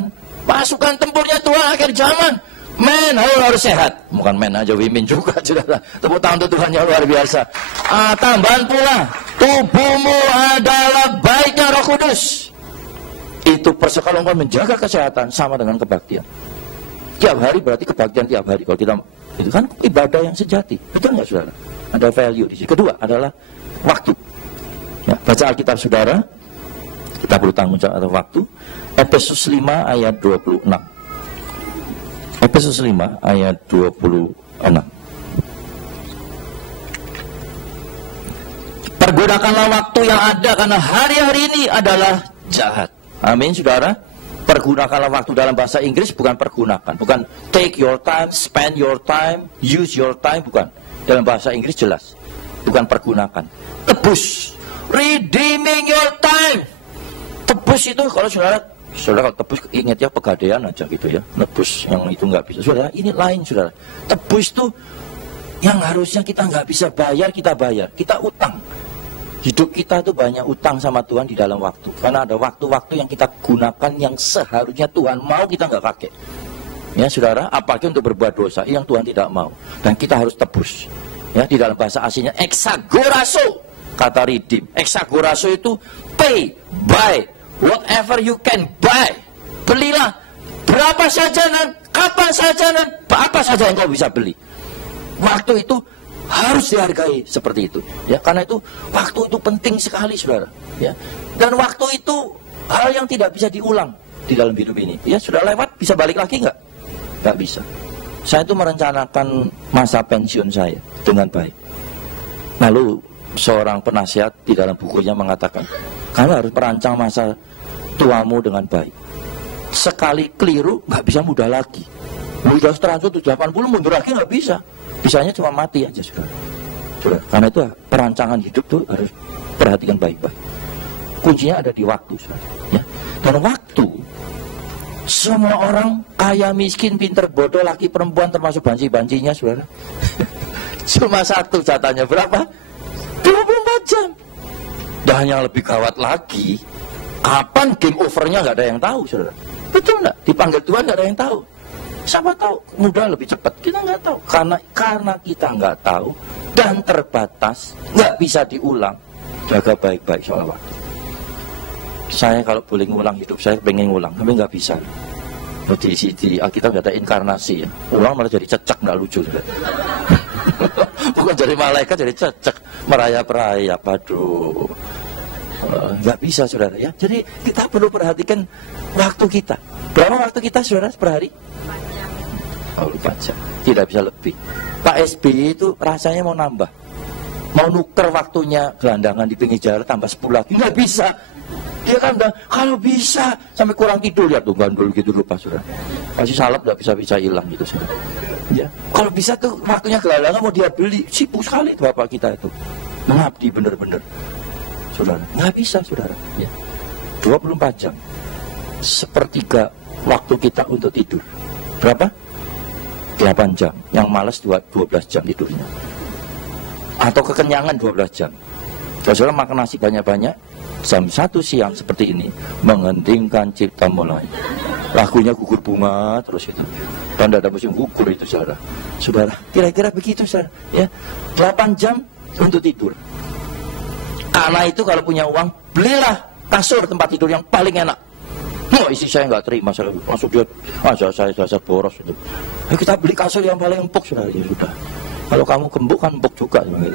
pasukan tempurnya Tuhan akhir zaman. Men harus sehat. Bukan men aja, women juga. Tepuk tangan untuk Tuhan yang luar biasa. Tambahan pula, tubuhmu adalah baiknya Roh Kudus. Itu kalau engkau menjaga kesehatan sama dengan kebaktian. Tiap hari berarti kebaktian tiap hari. Kalau kita itu kan ibadah yang sejati, betul nggak saudara? Ada value di sini. Kedua adalah waktu. Ya, baca Alkitab saudara, kita perlu tanggung jawab atas waktu. Efesus 5 ayat 26. Efesus 5 ayat 26. Pergunakanlah waktu yang ada karena hari-hari ini adalah jahat. Amin saudara. Pergunakanlah waktu dalam bahasa Inggris bukan pergunakan, bukan take your time, spend your time, use your time, bukan. Dalam bahasa Inggris jelas, bukan pergunakan. Tebus, redeeming your time. Tebus itu kalau saudara kalau tebus ingat ya pegadaian aja gitu ya. Tebus yang itu nggak bisa. Saudara ini lain saudara. Tebus itu yang harusnya kita nggak bisa bayar kita bayar, kita utang. Hidup kita tuh banyak utang sama Tuhan di dalam waktu. Karena ada waktu-waktu yang kita gunakan yang seharusnya Tuhan mau kita nggak pakai. Ya saudara, apalagi untuk berbuat dosa yang Tuhan tidak mau. Dan kita harus tebus. Ya, di dalam bahasa aslinya exagorazo, kata redeem. Exagorazo itu pay, buy, whatever you can buy. Belilah berapa saja dan kapan saja dan apa saja yang kau bisa beli. Waktu itu harus dihargai seperti itu ya, karena itu waktu itu penting sekali saudara ya, dan waktu itu hal yang tidak bisa diulang di dalam hidup ini ya. Sudah lewat, bisa balik lagi nggak bisa. Saya itu merencanakan masa pensiun saya dengan baik, lalu seorang penasihat di dalam bukunya mengatakan kamu harus merancang masa tuamu dengan baik. Sekali keliru nggak bisa muda lagi. Udah terlanjur 80 mundur lagi nggak bisa. Bisanya cuma mati aja saudara. Karena itu perancangan hidup tuh harus perhatikan baik-baik. Kuncinya ada di waktu saudara. Ya. Dan waktu semua orang kaya miskin pinter bodoh laki perempuan termasuk banci-bancinya saudara. Cuma satu jatahnya berapa? 24 jam. Dan yang lebih gawat lagi, kapan game overnya nggak ada yang tahu saudara. Betul nggak? Dipanggil Tuhan nggak ada yang tahu. Siapa tahu mudah lebih cepat, kita nggak tahu. Karena kita nggak tahu dan terbatas, nggak bisa diulang. Jaga baik-baik soal waktu. Saya kalau boleh ngulang hidup saya pengen ngulang, tapi nggak bisa. Di Alkitab nggak ada inkarnasi ya. Ulang malah jadi cecak, nggak lucu. Bukan jadi malaikat jadi cecak, merayap-rayap. Aduh, nggak bisa saudara ya. Jadi kita perlu perhatikan waktu kita. Berapa waktu kita saudara per hari? 24 jam, tidak bisa lebih. Pak SBY itu rasanya mau nambah, mau nuker waktunya gelandangan di pinggir jalan tambah 10 lagi, nggak bisa. Dia kan kalau bisa sampai kurang tidur, lihat tuh gandul gitu lupa sudah. Masih salep nggak bisa hilang gitu sudah. Ya, kalau bisa tuh waktunya gelandangan mau dia beli, sibuk sekali tuh bapak kita itu, mengabdi bener-bener. Saudara, nggak bisa saudara. Ya. 24 jam, sepertiga waktu kita untuk tidur. Berapa? 8 jam, yang malas 12 jam tidurnya, atau kekenyangan 12 jam. Saudara makan nasi banyak-banyak, jam 1 siang seperti ini, menghentingkan cipta mulai. Lagunya gugur bunga terus itu, dan ada musim gugur itu saudara. Kira-kira begitu saudara. Ya, 8 jam untuk tidur. Karena itu kalau punya uang, belilah kasur tempat tidur yang paling enak. Isi saya nggak terima, langsung dia saya boros itu. Kita beli kasur yang paling empuk sudah, ya sudah. Kalau kamu gembuk kan empuk juga gitu.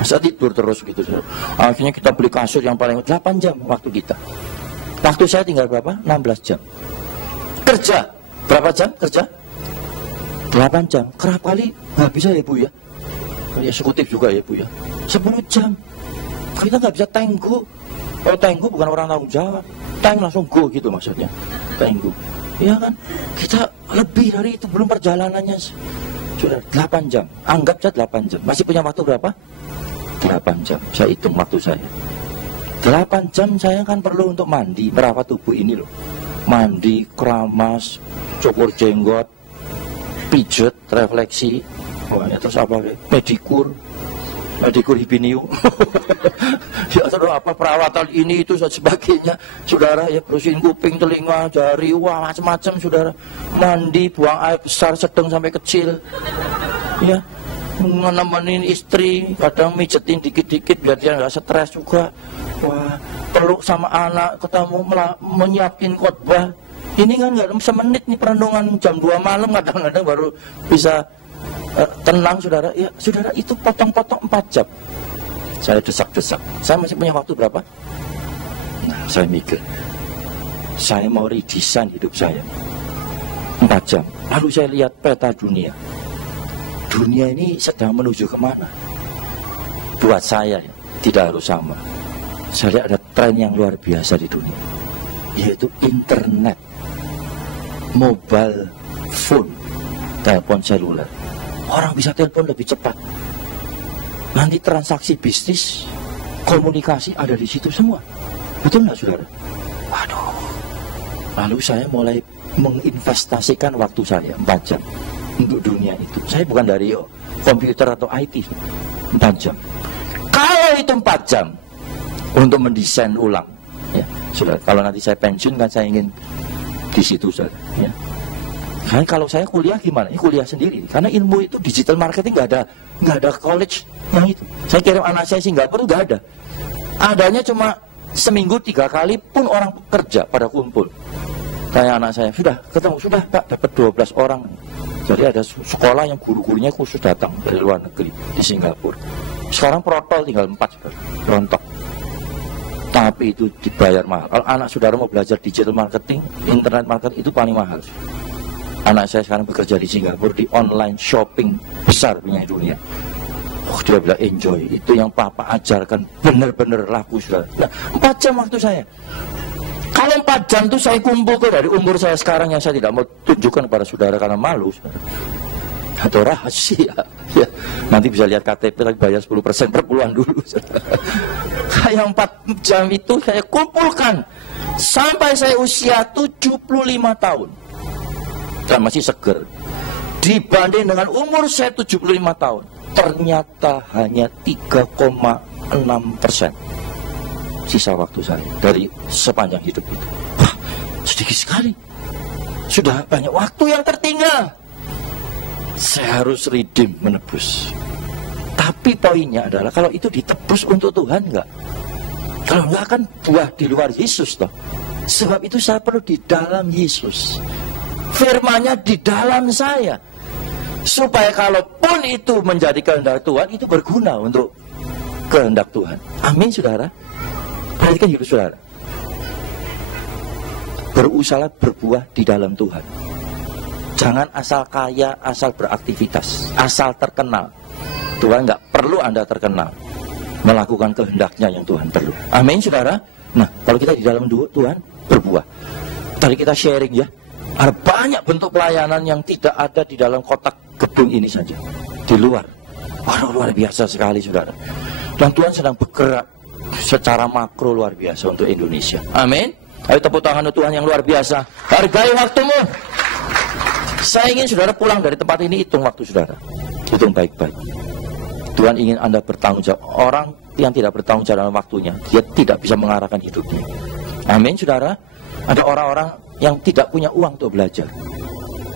Masa tidur terus gitu sudah. Akhirnya kita beli kasur yang paling 8 jam waktu kita. Waktu saya tinggal berapa? 16 jam. Kerja berapa jam kerja? 8 jam. Kerap kali nggak bisa ya Bu ya. Ya eksekutif juga ya Bu ya. 10 jam. Kita nggak bisa tenggo. Kalau tenggo bukan orang tanggung jawab. Time langsung go gitu maksudnya. Tenggo. Iya kan? Kita lebih dari itu, belum perjalanannya sudah 8 jam. Anggap saja 8 jam. Masih punya waktu berapa? 8 jam. Saya hitung waktu saya. 8 jam saya kan perlu untuk mandi, merawat tubuh ini loh. Mandi, keramas, cukur jenggot, pijet, refleksi, terus apa? Medikur hibiniu. Ya terus apa perawatan ini itu dan sebagainya. Saudara ya, bersihin kuping, telinga, jari, wah macam-macam saudara. Mandi, buang air besar, sedang sampai kecil. Ya, menemani istri, kadang mijetin dikit-dikit biar dia nggak stres juga. Wah, peluk sama anak, ketemu menyiapin khotbah. Ini kan nggak semenit nih perenungan jam 2 malam kadang-kadang baru bisa tenang saudara. Ya saudara, itu potong-potong 4 jam. Saya desak-desak. Saya masih punya waktu berapa? Nah, saya mikir, saya mau redesign hidup saya 4 jam. Lalu saya lihat peta dunia. Dunia ini sedang menuju kemana? Buat saya ya, tidak harus sama. Saya lihat ada tren yang luar biasa di dunia, yaitu internet, mobile phone, telepon seluler. Orang bisa telepon lebih cepat. Nanti transaksi bisnis, komunikasi ada di situ semua. Betul nggak saudara? Waduh. Lalu saya mulai menginvestasikan waktu saya 4 jam untuk dunia itu. Saya bukan dari komputer atau IT. 4 jam. Kalau itu 4 jam untuk mendesain ulang, ya, saudara. Kalau nanti saya pensiun kan saya ingin di situ saudara. Ya. Karena kalau saya kuliah gimana? Ya, kuliah sendiri. Karena ilmu itu digital marketing nggak ada college yang itu. Saya kirim anak saya Singapura itu nggak ada. Adanya cuma seminggu 3 kali pun orang kerja pada kumpul. Kayak anak saya, sudah ketemu, sudah Pak, dapat 12 orang. Jadi ada sekolah yang guru-gurunya khusus datang dari luar negeri di Singapura. Sekarang protol tinggal 4 saudara, rontok. Tapi itu dibayar mahal. Kalau anak saudara mau belajar digital marketing, internet marketing, itu paling mahal. Anak saya sekarang bekerja di Singapura di online shopping besar punya dunia. Oh, dia bilang enjoy. Itu yang papa ajarkan benar-benar laku saudara. Nah, 4 jam waktu saya. Kalau 4 jam itu saya kumpulkan dari umur saya sekarang yang saya tidak mau tunjukkan kepada saudara karena malu saudara. Atau rahasia ya. Nanti bisa lihat KTP lagi bayar 10% per bulan dulu saudara. Yang 4 jam itu saya kumpulkan sampai saya usia 75 tahun dan masih seger. Dibanding dengan umur saya 75 tahun, ternyata hanya 3,6% sisa waktu saya dari sepanjang hidup itu. Wah, sedikit sekali. Sudah banyak waktu yang tertinggal. Saya harus redeem, menebus. Tapi poinnya adalah kalau itu ditebus untuk Tuhan enggak? Kalau enggak kan buah di luar Yesus toh. Sebab itu saya perlu di dalam Yesus. Firman-Nya di dalam saya. Supaya kalaupun itu menjadi kehendak Tuhan, itu berguna untuk kehendak Tuhan. Amin saudara. Perhatikan hidup saudara. Berusaha berbuah di dalam Tuhan. Jangan asal kaya, asal beraktivitas, asal terkenal. Tuhan nggak perlu Anda terkenal. Melakukan kehendaknya yang Tuhan perlu. Amin saudara. Nah, kalau kita di dalam Tuhan berbuah. Tadi kita sharing ya. Ada banyak bentuk pelayanan yang tidak ada di dalam kotak gedung ini saja. Di luar. Waduh, luar biasa sekali saudara. Dan Tuhan sedang bergerak secara makro luar biasa untuk Indonesia. Amin. Ayo tepuk tangan untuk Tuhan yang luar biasa. Hargai waktumu. Saya ingin saudara pulang dari tempat ini, hitung waktu saudara. Hitung baik-baik. Tuhan ingin Anda bertanggung jawab. Orang yang tidak bertanggung jawab dalam waktunya, dia tidak bisa mengarahkan hidupnya. Amin saudara. Ada orang-orang yang tidak punya uang untuk belajar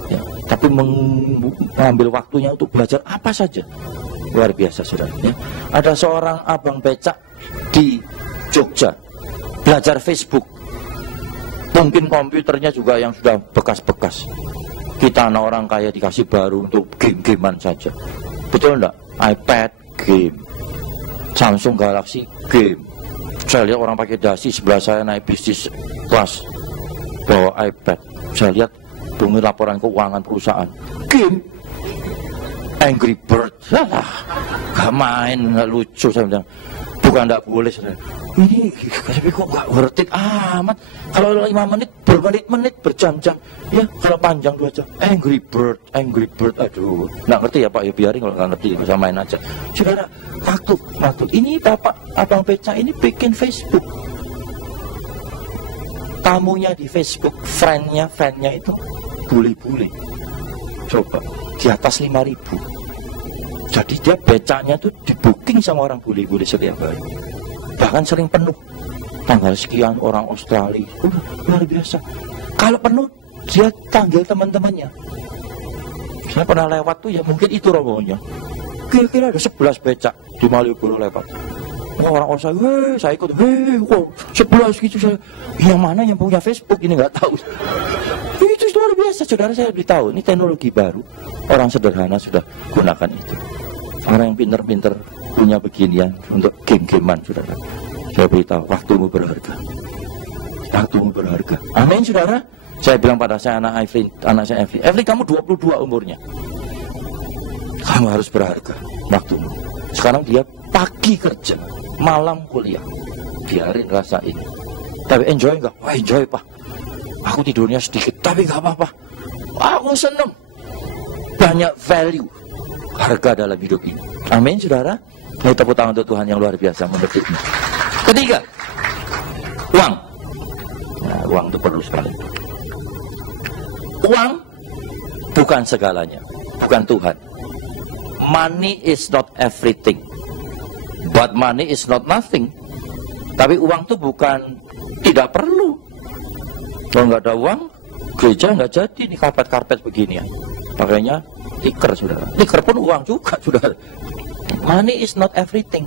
ya, tapi mengambil waktunya untuk belajar apa saja. Luar biasa saudara ya. Ada seorang abang becak di Jogja belajar Facebook. Mungkin komputernya juga yang sudah bekas-bekas. Kita anak orang kaya dikasih baru untuk game-gamean saja. Betul enggak? iPad game, Samsung Galaxy game. Saya lihat orang pakai dasi sebelah saya naik bisnis kelas bawa iPad. Saya lihat bunyi laporan keuangan perusahaan. Game Angry Bird. Gak main, gak lucu. Saya bilang, bukan gak boleh. Ini tapi kok gak worth it amat. Kalau 5 menit, bermenit-menit, berjam-jam. Ya kalau panjang 2 jam. Angry Bird. Aduh, gak ngerti ya Pak, ya biarin kalau gak ngerti, bisa main aja. Saudara, waktu ini Bapak abang beca ini bikin Facebook. Tamunya di Facebook, friendnya itu bule-bule. Coba, di atas 5.000. Jadi dia becanya tuh di booking sama orang bule-bule setiap hari. Bahkan sering penuh. Tanggal sekian orang Australia. Luar biasa. Kalau penuh, dia panggil teman-temannya. Saya pernah lewat tuh ya mungkin itu rombongannya. Kira-kira ada 11 becak di Malioboro lewat. Orang-orang saya ikut, kok 11 gitu saya. Yang mana yang punya Facebook ini nggak tahu. Itu luar biasa, saudara. Saya beritahu, ini teknologi baru. Orang sederhana sudah gunakan itu. Orang yang pinter-pinter punya beginian untuk game-gamean, saudara. Saya beritahu, waktumu berharga. Waktumu berharga. Amin, saudara. Saya bilang pada saya, anak saya Evelyn, kamu 22 umurnya. Kamu harus berharga waktumu. Sekarang dia pagi kerja, malam kuliah. Biarin rasain. Tapi enjoy enggak? Wah, enjoy, Pak. Aku tidurnya sedikit, tapi gak apa-apa. Aku seneng. Banyak value, harga dalam hidup ini. Amin, saudara. Ini tepuk tangan untuk Tuhan yang luar biasa memberkati. Ketiga, uang. Nah, uang itu perlu sekali. Uang bukan segalanya, bukan Tuhan. Money is not everything, but money is not nothing. Tapi uang itu bukan tidak perlu. Kalau nggak ada uang, gereja nggak jadi nih karpet-karpet begini ya. Makanya tikar, saudara. Tikar pun uang juga, saudara. Money is not everything,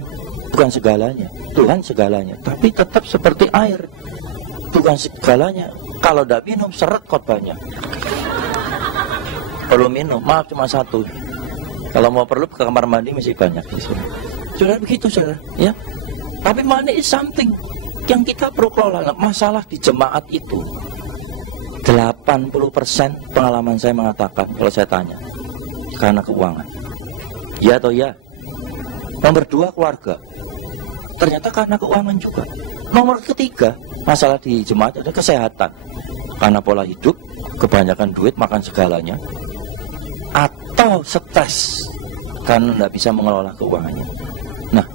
bukan segalanya. Tuhan segalanya, tapi tetap seperti air. Bukan segalanya. Kalau tidak minum, seret khotbahnya. Perlu minum, maaf cuma satu. Kalau mau perlu ke kamar mandi masih banyak. Saudara begitu, saudara. Ya. Tapi money is something yang kita perlu kelola. Masalah di jemaat itu 80% pengalaman saya mengatakan, kalau saya tanya, karena keuangan. Ya atau ya? Nomor 2 keluarga. Ternyata karena keuangan juga. Nomor ketiga, masalah di jemaat ada kesehatan. Karena pola hidup, kebanyakan duit, makan segalanya. Atau stres karena tidak bisa mengelola keuangannya. Nah,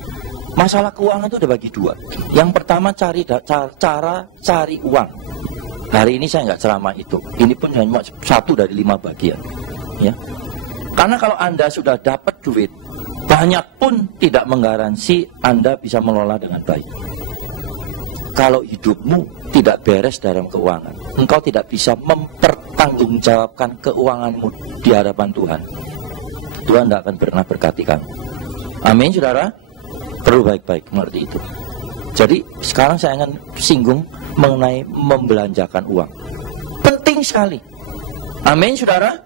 masalah keuangan itu ada bagi 2. Yang pertama, cara cari uang. Hari ini saya nggak ceramah itu. Ini pun hanya 1 dari 5 bagian. Ya. Karena kalau Anda sudah dapat duit, banyak pun tidak menggaransi Anda bisa mengelola dengan baik. Kalau hidupmu tidak beres dalam keuangan, engkau tidak bisa mempertanggungjawabkan keuanganmu di hadapan Tuhan. Tuhan tidak akan pernah berkati kamu. Amin, saudara. Perlu baik-baik mengerti itu. Jadi sekarang saya akan singgung mengenai membelanjakan uang. Penting sekali. Amin, saudara.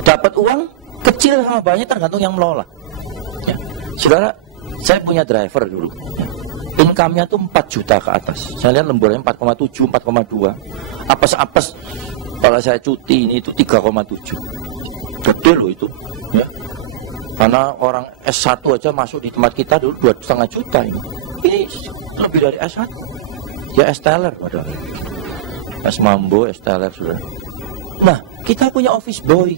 Dapat uang kecil sama banyak tergantung yang melola. Ya. Saudara, saya punya driver dulu. Income-nya tuh 4 juta ke atas. Saya lihat lemburannya 4,7, 4,2. Apes-apes. Kalau saya cuti ini itu 3,7. Gede loh itu. Ya. Karena orang S1 aja masuk di tempat kita dulu 2,5 juta ini. Ini lebih dari S1. Ya S-teller padahal. S-mambo, S-teller sudah. Nah, kita punya office boy.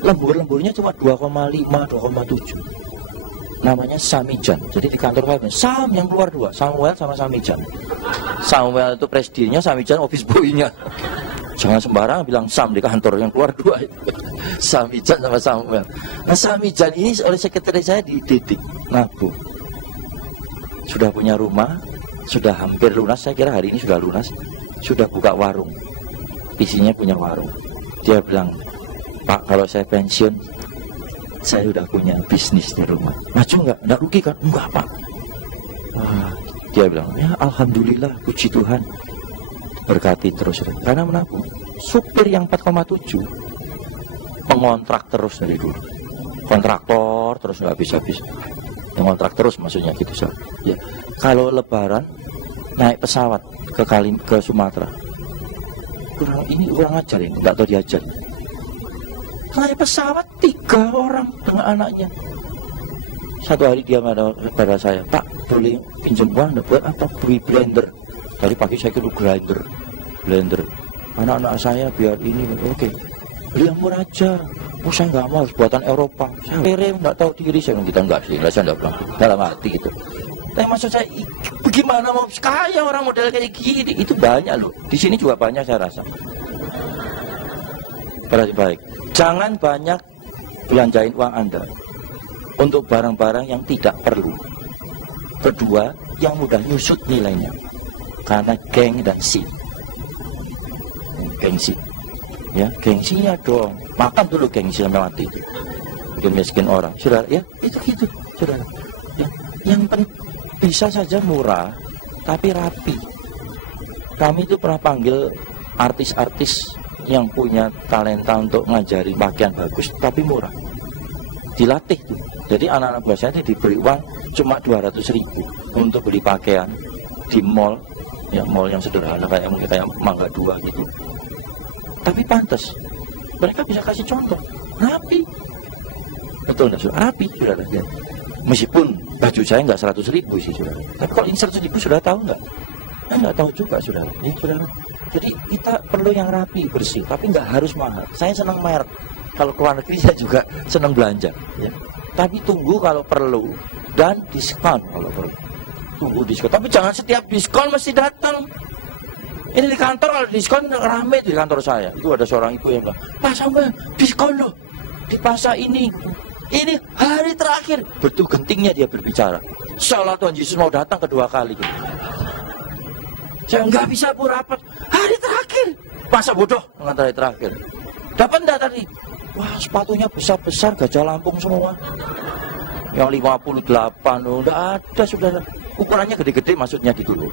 Lembur-lemburnya cuma 2,5, 2,7. Namanya Samijan. Jadi di kantor saya Sam yang keluar 2, Samuel sama Samijan. Samuel itu presidennya, Samijan office boy-nya. Jangan sembarang bilang Sam di kantor, yang keluar 2. Samijan sama Samuel. Nah, Samijan ini oleh sekretaris saya dididik nabung. Sudah punya rumah, sudah hampir lunas, saya kira hari ini sudah lunas. Sudah buka warung. Isinya punya warung. Dia bilang, "Pak, kalau saya pensiun, saya udah punya bisnis di rumah. Maju nggak? Nggak rugi kan? Enggak, Pak." Wah, dia bilang, "Ya Alhamdulillah, puji Tuhan. Berkati terus." Karena menabung. Supir yang 4,7 pengontrak terus dari dulu. Kontraktor terus nggak habis-habis. Mengontrak terus maksudnya gitu. Ya. Kalau lebaran naik pesawat ke Sumatera. Ini kurang ajar ini, nggak tahu diajar. Naik pesawat 3 orang dengan anaknya. Satu hari dia ngada pada saya, "Pak, boleh pinjam uang buat apa? Beli blender." Tadi pagi saya kira blender. Anak-anak saya biar ini, oke. Beli yang murah aja. Oh, saya nggak mau, buatan Eropa. Saya kere, nggak tahu diri. Saya bilang, "Kita nggak sih, saya nggak bilang dalam hati gitu." Tapi maksud saya, bagaimana mau kaya orang model kayak gini? Itu banyak loh. Di sini juga banyak saya rasa. Perhati baik. Jangan banyak belanjain uang Anda untuk barang-barang yang tidak perlu. Kedua, yang mudah nyusut nilainya. Karena geng dan si. Gengsi. Ya, gengsinya dong. Makan dulu gengsi sampai mati. Bikin miskin orang. Saudara, ya, itu gitu. Saudara. Ya, yang penting bisa saja murah, tapi rapi. Kami itu pernah panggil artis-artis yang punya talenta untuk ngajari pakaian bagus, tapi murah. Dilatih tuh. Jadi anak-anak biasanya diberi uang cuma 200.000 untuk beli pakaian di mall, ya mall yang sederhana kayak mungkin kayak Mangga 2 gitu. Tapi pantas, mereka bisa kasih contoh, rapi. Betul nggak sudah rapi sudah ada. Meskipun baju saya nggak 100.000 sih sudah. Tapi kalau ini 100.000 sudah tahu nggak? Nggak tahu juga sudah. Ya, sudah. Jadi kita perlu yang rapi, bersih, tapi nggak harus mahal. Saya senang merek. Kalau ke luar negeri saya juga senang belanja. Ya. Tapi tunggu kalau perlu dan diskon kalau perlu. Tunggu diskon. Tapi jangan setiap diskon mesti datang. Ini di kantor kalau diskon rame di kantor saya. Itu ada seorang ibu yang bilang, Pak Samba diskon loh di pasar ini. Ini hari terakhir. Betul gentingnya dia berbicara. Seolah Tuhan Yesus mau datang kedua kali. Saya nggak bisa rapat. Hari terakhir. Masa bodoh dengan hari terakhir. Dapat enggak tadi? Wah, sepatunya besar-besar, Gajah Lampung semua. Yang 58, udah ada sudah. Ukurannya gede-gede maksudnya gitu loh.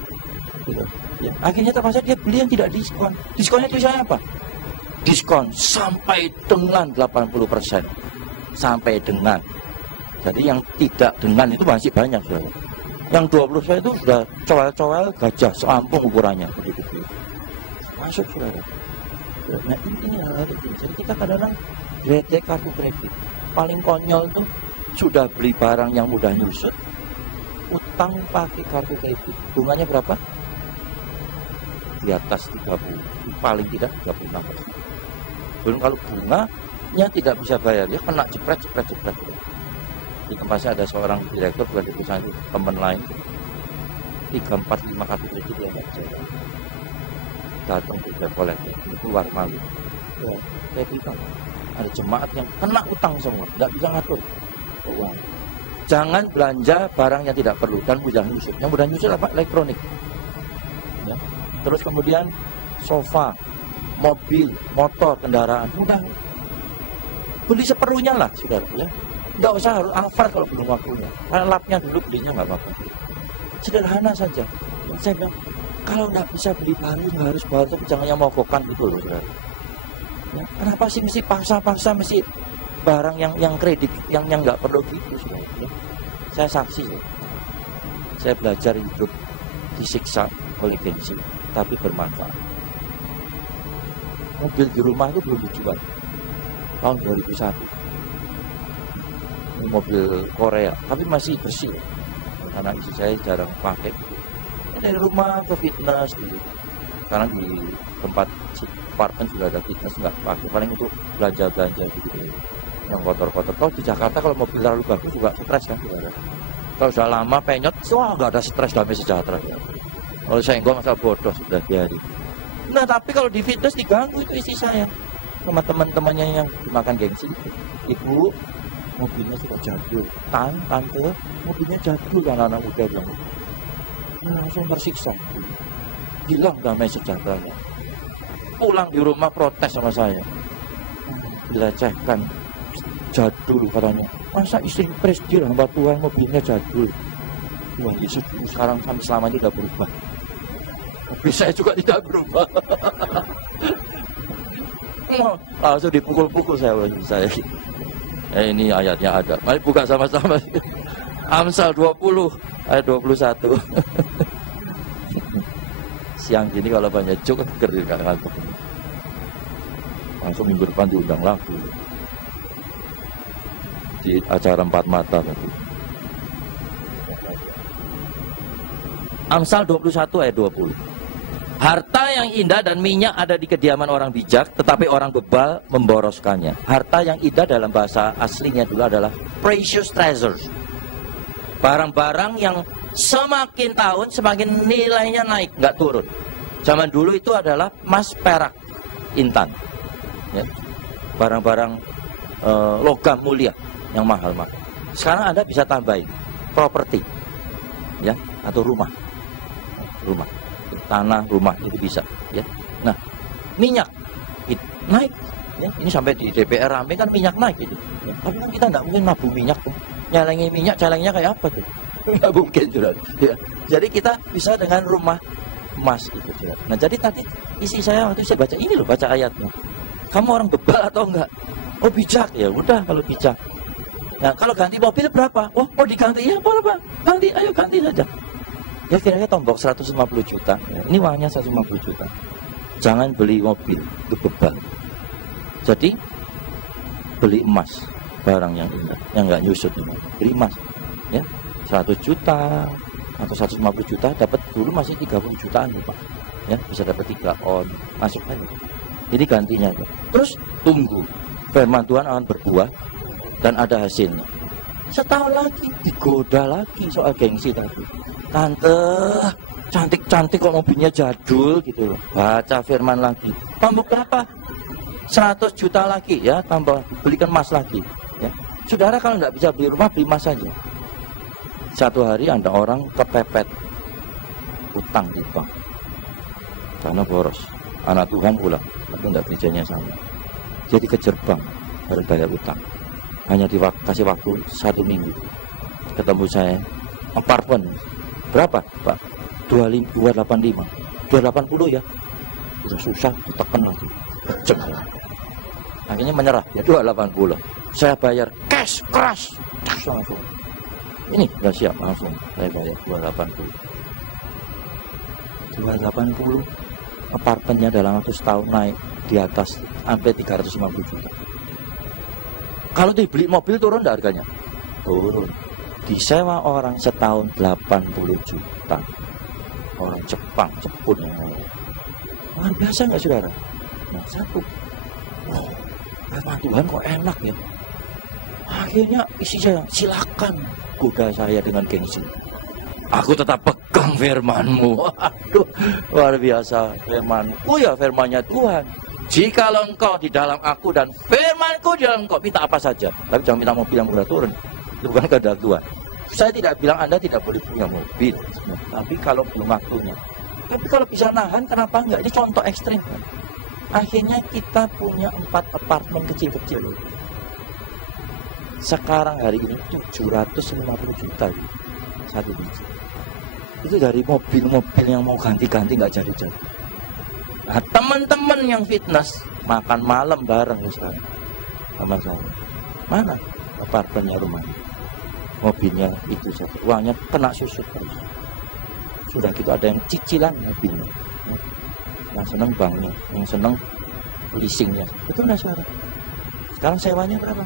Ya. Akhirnya terpaksa dia beli yang tidak diskon. Diskonnya tulisannya apa? Diskon sampai dengan 80%. Sampai dengan. Jadi yang tidak dengan itu masih banyak sudah. Yang 20% itu sudah cowel-cowel gajah selampung ukurannya. Masuk sudah. Nah ini hal-hal itu. Jadi kita kadang-kadang gede kartu kredit. Paling konyol tuh sudah beli barang yang mudah nyusut, utang pakai kartu kredit. Bunganya berapa? Di atas 30, paling tidak 36%. Belum kalau bunganya tidak bisa bayar, dia kena jepret. Di tempat saya ada seorang direktur bukan di perusahaan itu, teman lain 3, 4, 5 kartu kredit dia nggak jalan. Datang ke kolektor, keluar malu. Ya, saya bilang, ada jemaat yang kena utang semua, tidak bisa ngatur uang. Jangan belanja barang yang tidak perlu dan mudah nyusut. Yang mudah nyusut apa? Elektronik. Ya. Terus kemudian sofa, mobil, motor, kendaraan mudah. Beli seperlunya lah, saudara. Ya. Nggak usah harus Alphard kalau belum waktunya. Karena lapnya dulu belinya nggak apa-apa. Sederhana saja. Saya bilang, kalau nggak bisa beli baru, nggak harus baru, tapi jangan yang mogokan gitu loh, saudara. Ya, kenapa sih mesti paksa-paksa, mesti barang yang kredit, yang nggak perlu gitu, saudara. Ya. Saya saksi, ya. Saya belajar hidup disiksa oleh bensin, tapi bermanfaat. Mobil di rumah itu belum dijual tahun 2001. Ini mobil Korea, tapi masih bersih. Karena istri saya jarang pakai. Dari rumah ke fitness gitu. Karena di tempat apartemen juga ada fitness, nggak pakai. Paling itu belanja-belanja gitu. Yang kotor-kotor. Kalau di Jakarta kalau mobil terlalu bagus juga stres kan. Kalau sudah lama penyot, wah nggak ada stres, damai sejahtera. Kalau saya enggak masa bodoh sudah biarin. Nah tapi kalau di fitness diganggu itu istri saya sama teman-temannya yang makan gengsi. Ibu, mobilnya sudah jadul. Tante, mobilnya jadul kan anak muda bilang. Langsung tersiksa. Hilang damai sejahteranya. Pulang di rumah protes sama saya. Dilecehkan. Jadul katanya. Masa istri presiden hamba Tuhan mobilnya jadul. Wah, Yesus sekarang sampai selamanya tidak berubah. Tapi saya juga tidak berubah. Langsung dipukul-pukul saya. Ini ayatnya ada. Mari buka sama-sama. Amsal 20 ayat 21. Siang gini kalau banyak cuk gerir kan ngantuk. Langsung minggu depan diundang lagu di acara 4 mata tadi. Amsal 21 ayat 20. Harta yang indah dan minyak ada di kediaman orang bijak, tetapi orang bebal memboroskannya. Harta yang indah dalam bahasa aslinya dulu adalah precious treasures. Barang-barang yang semakin tahun semakin nilainya naik, nggak turun. Zaman dulu itu adalah emas, perak, intan. Ya. Barang-barang logam mulia yang mahal-mahal. Sekarang Anda bisa tambahin properti, ya, atau rumah, tanah, rumah itu bisa. Ya. Nah, minyak itu naik. Ya. Ini sampai di DPR rame kan minyak naik gitu. Ya. Tapi kan kita nggak mungkin nabung minyak tuh. Nyalengin minyak, celengnya kayak apa tuh? Nggak mungkin juga. Ya. Jadi kita bisa dengan rumah emas gitu. Juga. Nah jadi tadi isi saya waktu saya baca ini loh, baca ayatnya. Kamu orang bebal atau enggak? Oh bijak, ya udah kalau bijak. Nah kalau ganti mobil berapa? Oh mau diganti ya berapa? Ganti, ayo ganti saja. Ya kira-kira tombok 150 juta. Ini uangnya 150 juta. Jangan beli mobil, itu bebal. Jadi beli emas, barang yang indah, yang nggak nyusut. Beli emas, ya 100 juta atau 150 juta dapat dulu masih 30 jutaan Pak. Ya bisa dapat 3 on, masuk aja. Jadi gantinya. Terus tunggu firman Tuhan akan berbuah dan ada hasilnya. Setahun lagi digoda lagi soal gengsi tadi. Tante cantik-cantik kok mobilnya jadul gitu loh. Baca firman lagi. Tambah berapa? 100 juta lagi ya, tambah belikan emas lagi ya. Saudara kalau nggak bisa beli rumah, beli emas saja. Satu hari ada orang kepepet utang di bank karena boros. Anak Tuhan pulang, tapi tidak kerjanya sama. Jadi kejar bank, baru bayar utang. Hanya dikasih waktu 1 minggu. Ketemu saya, apartemen. Berapa, Pak? 285. 280 ya? Udah susah, ditekan lagi. Kecek. Akhirnya menyerah, ya 280. Saya bayar cash, keras. Langsung. Ini, udah siap, langsung. Saya bayar 280. 280. Apartemennya dalam waktu setahun naik di atas sampai 350 juta. Kalau dibeli mobil turun enggak harganya? Turun. Disewa orang setahun 80 juta. Orang Jepang, Jepun. Luar biasa enggak saudara? Nah, satu. Karena Tuhan kok enak ya. Akhirnya isi saya, silakan goda saya dengan gengsi. Aku tetap pegang firman-Mu. Waduh, luar biasa firman-Mu. Ya firman-Nya Tuhan. Jikalau engkau di dalam aku dan firman-Ku di dalam engkau, minta apa saja. Tapi jangan minta mobil yang udah turun. Itu bukan kehendak Tuhan. Saya tidak bilang Anda tidak boleh punya mobil. Tapi kalau belum waktunya. Tapi kalau bisa nahan, kenapa enggak? Ini contoh ekstrim. Akhirnya kita punya 4 apartemen kecil-kecil. Sekarang hari ini 750 juta. Satu biji. Itu dari mobil-mobil yang mau ganti-ganti nggak jadi-jadi. Nah teman-teman yang fitness makan malam bareng sekarang sama saya. Mana apartemennya, rumahnya, mobilnya itu saja, uangnya kena susut terus. Sudah gitu ada yang cicilan mobilnya, yang seneng banknya, yang seneng leasingnya. Itu nggak suara. Sekarang sewanya berapa?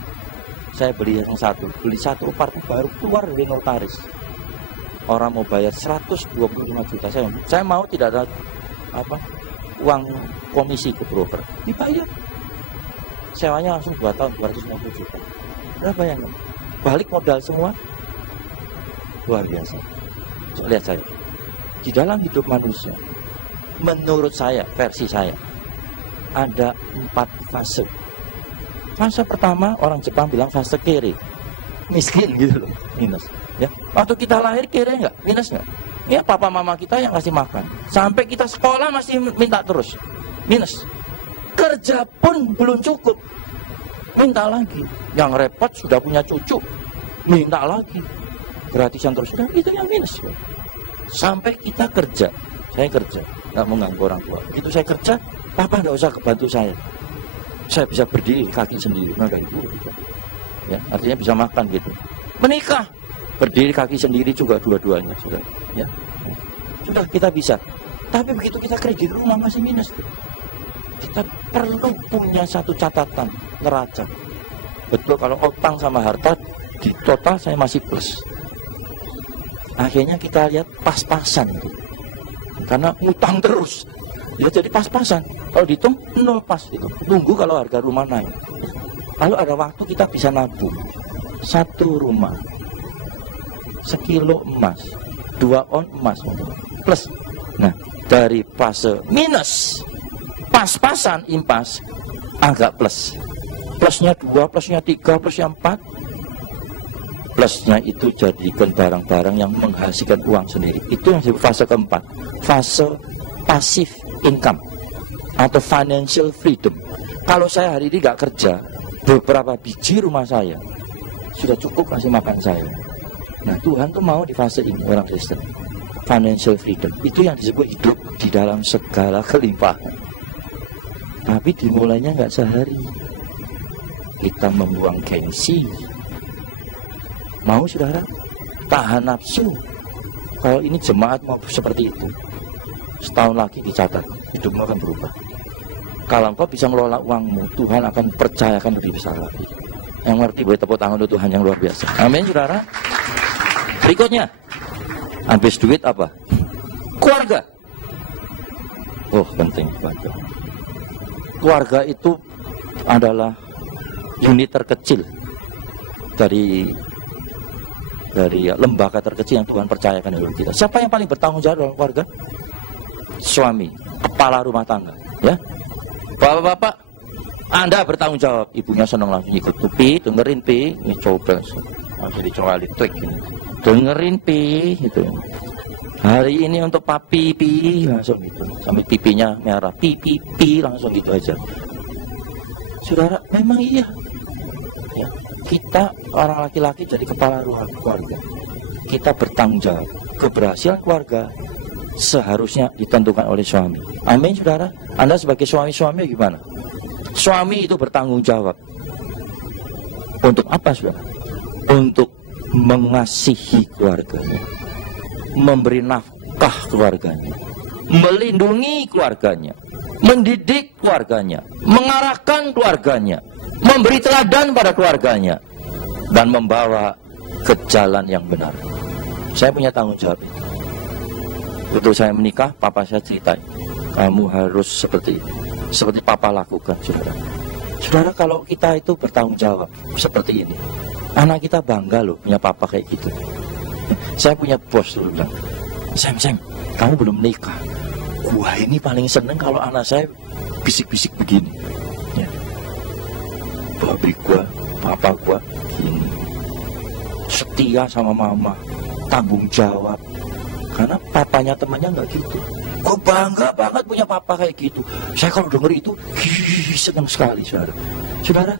Saya beli yang satu, beli satu apartemen baru keluar dari notaris. Orang mau bayar 125 juta, saya mau tidak ada uang komisi ke broker, dibayar. Sewanya langsung 2 tahun 250 juta. Berapa yang balik modal semua? Luar biasa. Lihat saya. Di dalam hidup manusia, menurut saya, versi saya, ada 4 fase. Fase pertama orang Jepang bilang fase kere, miskin gitu loh, minus. Ya, waktu kita lahir kira enggak, minus enggak? Ya papa mama kita yang kasih makan, sampai kita sekolah masih minta terus, minus. Kerja pun belum cukup, minta lagi. Yang repot sudah punya cucu, minta lagi, gratisan terus. Dan itu yang minus. Sampai kita kerja, saya kerja, nggak mau ganggu orang tua. Begitu saya kerja, papa nggak usah bantu saya bisa berdiri kaki sendiri, nggak ibu. Ya, artinya bisa makan gitu. Menikah. Berdiri kaki sendiri juga dua-duanya sudah, ya. Sudah kita bisa. Tapi begitu kita kredit rumah masih minus. Kita perlu punya satu catatan neraca. Betul kalau utang sama harta di total saya masih plus. Akhirnya kita lihat pas-pasan. Karena utang terus. Ya jadi pas-pasan. Kalau dihitung 0 pas gitu. Tunggu kalau harga rumah naik. Lalu ada waktu kita bisa nabung. 1 rumah. 1 kilo emas, 2 on emas, plus. Nah, dari fase minus, pas-pasan impas, agak plus. Plusnya 2, plusnya 3, plusnya 4. Plusnya itu jadikan barang-barang yang menghasilkan uang sendiri. Itu yang disebut fase keempat. Fase passive income atau financial freedom. Kalau saya hari ini nggak kerja, beberapa biji rumah saya sudah cukup kasih makan saya. Nah, Tuhan tuh mau di fase ini orang Kristen. Financial freedom itu yang disebut hidup di dalam segala kelimpahan. Tapi dimulainya nggak sehari. Kita membuang gengsi. Mau saudara? Tahan nafsu. Kalau ini jemaat mau seperti itu, setahun lagi dicatat, hidupmu akan berubah. Kalau engkau bisa mengelola uangmu, Tuhan akan percayakan lebih besar lagi. Yang ngerti boleh tepuk tangan untuk Tuhan yang luar biasa. Amin, saudara. Berikutnya, habis duit apa? Keluarga. Oh, penting keluarga. Keluarga itu adalah unit terkecil dari lembaga terkecil yang Tuhan percayakan dalam kita. Siapa yang paling bertanggung jawab dalam keluarga? Suami, kepala rumah tangga, ya. Bapak-bapak, Anda bertanggung jawab. Ibunya senang langsung ikut tuh, Pi, dengerin Pi, ini coba langsung dicoba trik ini. Dengerin Pi, gitu. Hari ini untuk papi Pi, langsung gitu. Sampai pipinya merah, Pi langsung gitu aja. Saudara, memang iya. Ya, kita orang laki-laki jadi kepala rumah keluarga. Kita bertanggung jawab. Keberhasilan keluarga seharusnya ditentukan oleh suami. Amin, saudara. Anda sebagai suami-suami gimana? Suami itu bertanggung jawab. Untuk apa, saudara? Untuk mengasihi keluarganya, memberi nafkah keluarganya, melindungi keluarganya, mendidik keluarganya, mengarahkan keluarganya, memberi teladan pada keluarganya, dan membawa ke jalan yang benar. Saya punya tanggung jawab. Waktu saya menikah, papa saya ceritain, kamu harus seperti ini, seperti papa lakukan, saudara. Saudara, kalau kita itu bertanggung jawab seperti ini, anak kita bangga loh punya papa kayak gitu. Saya punya bos dulu bilang, Sam, kamu belum menikah. Wah, ini paling seneng kalau anak saya bisik-bisik begini. Ya. Babi gua, papa gua gini. Setia sama mama, tanggung jawab. Karena papanya temannya nggak gitu. Gue bangga banget punya papa kayak gitu. Saya kalau denger itu, senang sekali, saudara. Saudara,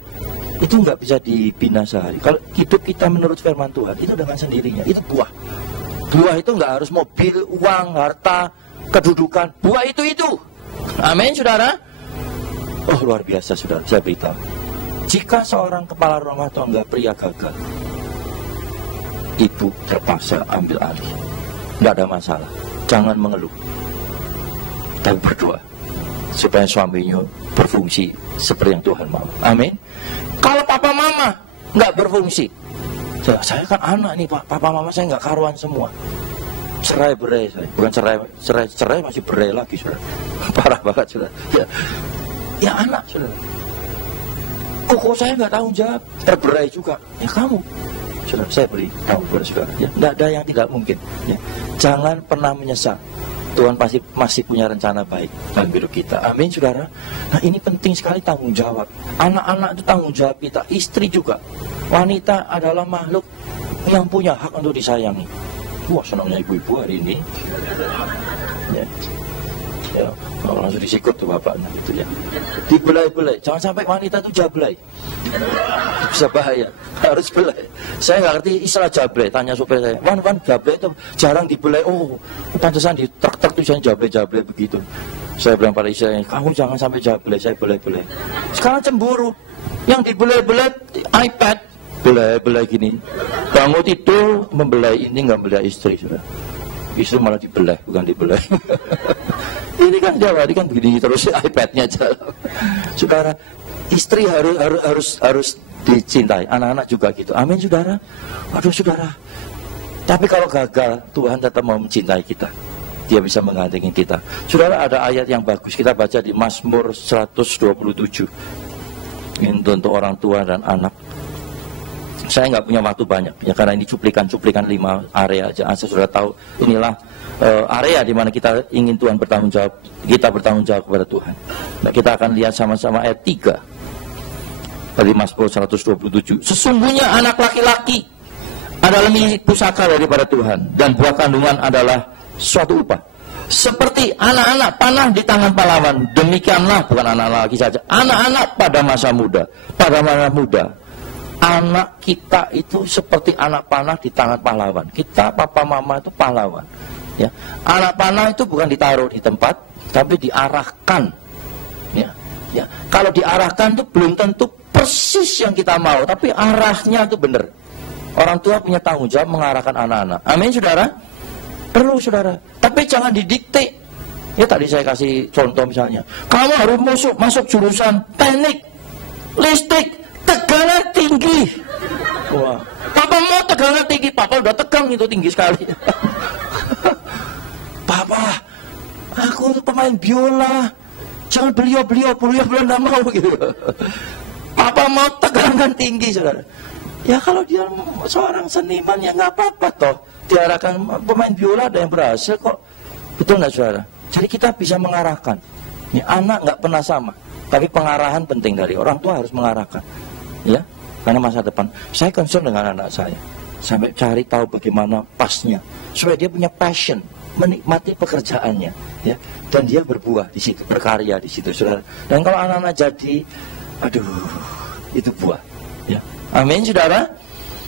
itu nggak bisa dibina sehari. Kalau hidup kita menurut firman Tuhan, itu dengan sendirinya. Itu buah. Buah itu nggak harus mobil, uang, harta, kedudukan. Buah itu. Amin, saudara. Oh, luar biasa, saudara. Saya beritahu. Jika seorang kepala rumah tangga pria gagal, ibu terpaksa ambil alih. Nggak ada masalah. Jangan mengeluh. Tapi berdoa supaya suaminya berfungsi seperti yang Tuhan mau. Amin. Kalau papa mama nggak berfungsi, saya kan anak nih Pak, papa mama saya nggak karuan semua. Cerai berai saya, bukan cerai masih berai lagi, saudara. Parah banget, saudara. Ya anak, saudara. Kok saya nggak tanggung jawab, terberai juga. Ya kamu, saudara, saya beri tahu kepada saudara. Ya, nggak ada yang tidak mungkin. Ya. Jangan pernah menyesal. Tuhan pasti masih punya rencana baik dalam hidup kita. Amin, saudara. Nah, ini penting sekali tanggung jawab. Anak-anak itu tanggung jawab kita. Istri juga. Wanita adalah makhluk yang punya hak untuk disayangi. Wah, senangnya ibu-ibu hari ini. Ya, langsung disikut tuh bapaknya gitu ya. Dibelai-belai. Jangan sampai wanita itu jablay. Bisa bahaya. Harus belai. Saya nggak ngerti istilah jablay. Tanya supir saya. Wan jablay itu jarang dibelai. Oh, pantesan di truk-truk tulisannya jablay begitu. Saya bilang pada istrinya, kamu jangan sampai jablay. Saya belai-belai. Sekarang cemburu. Yang dibelai-belai iPad. Belai-belai gini. Bangun tidur membelai ini, nggak belai istri, sudah. Istri malah dibelai, bukan dibelai. Ini kan Jawa, ini kan begini terus iPad-nya aja. Saudara, istri harus dicintai, anak-anak juga gitu. Amin, saudara. Aduh, saudara. Tapi kalau gagal, Tuhan tetap mau mencintai kita. Dia bisa menggantikan kita. Saudara, ada ayat yang bagus. Kita baca di Mazmur 127. Ini untuk orang tua dan anak. Saya nggak punya waktu banyak ya, karena ini cuplikan 5 area aja. Saya sudah tahu inilah area di mana kita ingin Tuhan bertanggung jawab. Kita bertanggung jawab kepada Tuhan. Nah, kita akan lihat sama-sama ayat 3 dari Mazmur 127. Sesungguhnya anak laki-laki adalah milik pusaka daripada Tuhan, dan buah kandungan adalah suatu upah. Seperti anak-anak panah di tangan pahlawan, demikianlah, bukan anak laki saja, anak-anak pada masa muda. Pada masa muda Anak kita itu seperti anak panah di tangan pahlawan. Kita, papa mama itu pahlawan. Ya. Anak panah itu bukan ditaruh di tempat, tapi diarahkan. Ya. Ya. Kalau diarahkan itu belum tentu persis yang kita mau, tapi arahnya itu benar. Orang tua punya tanggung jawab mengarahkan anak-anak. Amin, saudara? Perlu, saudara. Tapi jangan didikte. Ya, tadi saya kasih contoh misalnya. Kamu harus masuk jurusan teknik, listrik, tegangan tinggi. Wah, papa mau tegangan tinggi, papa udah tegang itu tinggi sekali. Papa, aku pemain biola, jangan beliau nggak mau gitu. Papa mau tegangan tinggi, saudara. Ya kalau dia seorang seniman ya nggak apa-apa toh. Diarahkan pemain biola ada yang berhasil kok. Betul nggak, saudara? Jadi kita bisa mengarahkan. Ya, anak nggak pernah sama, tapi pengarahan penting dari orang tua harus mengarahkan. Ya, karena masa depan saya concern dengan anak saya, sampai cari tahu bagaimana pasnya supaya dia punya passion, menikmati pekerjaannya, ya, dan dia berbuah di situ, berkarya di situ, saudara. Dan kalau anak-anak jadi, aduh, itu buah, ya. Amin, saudara.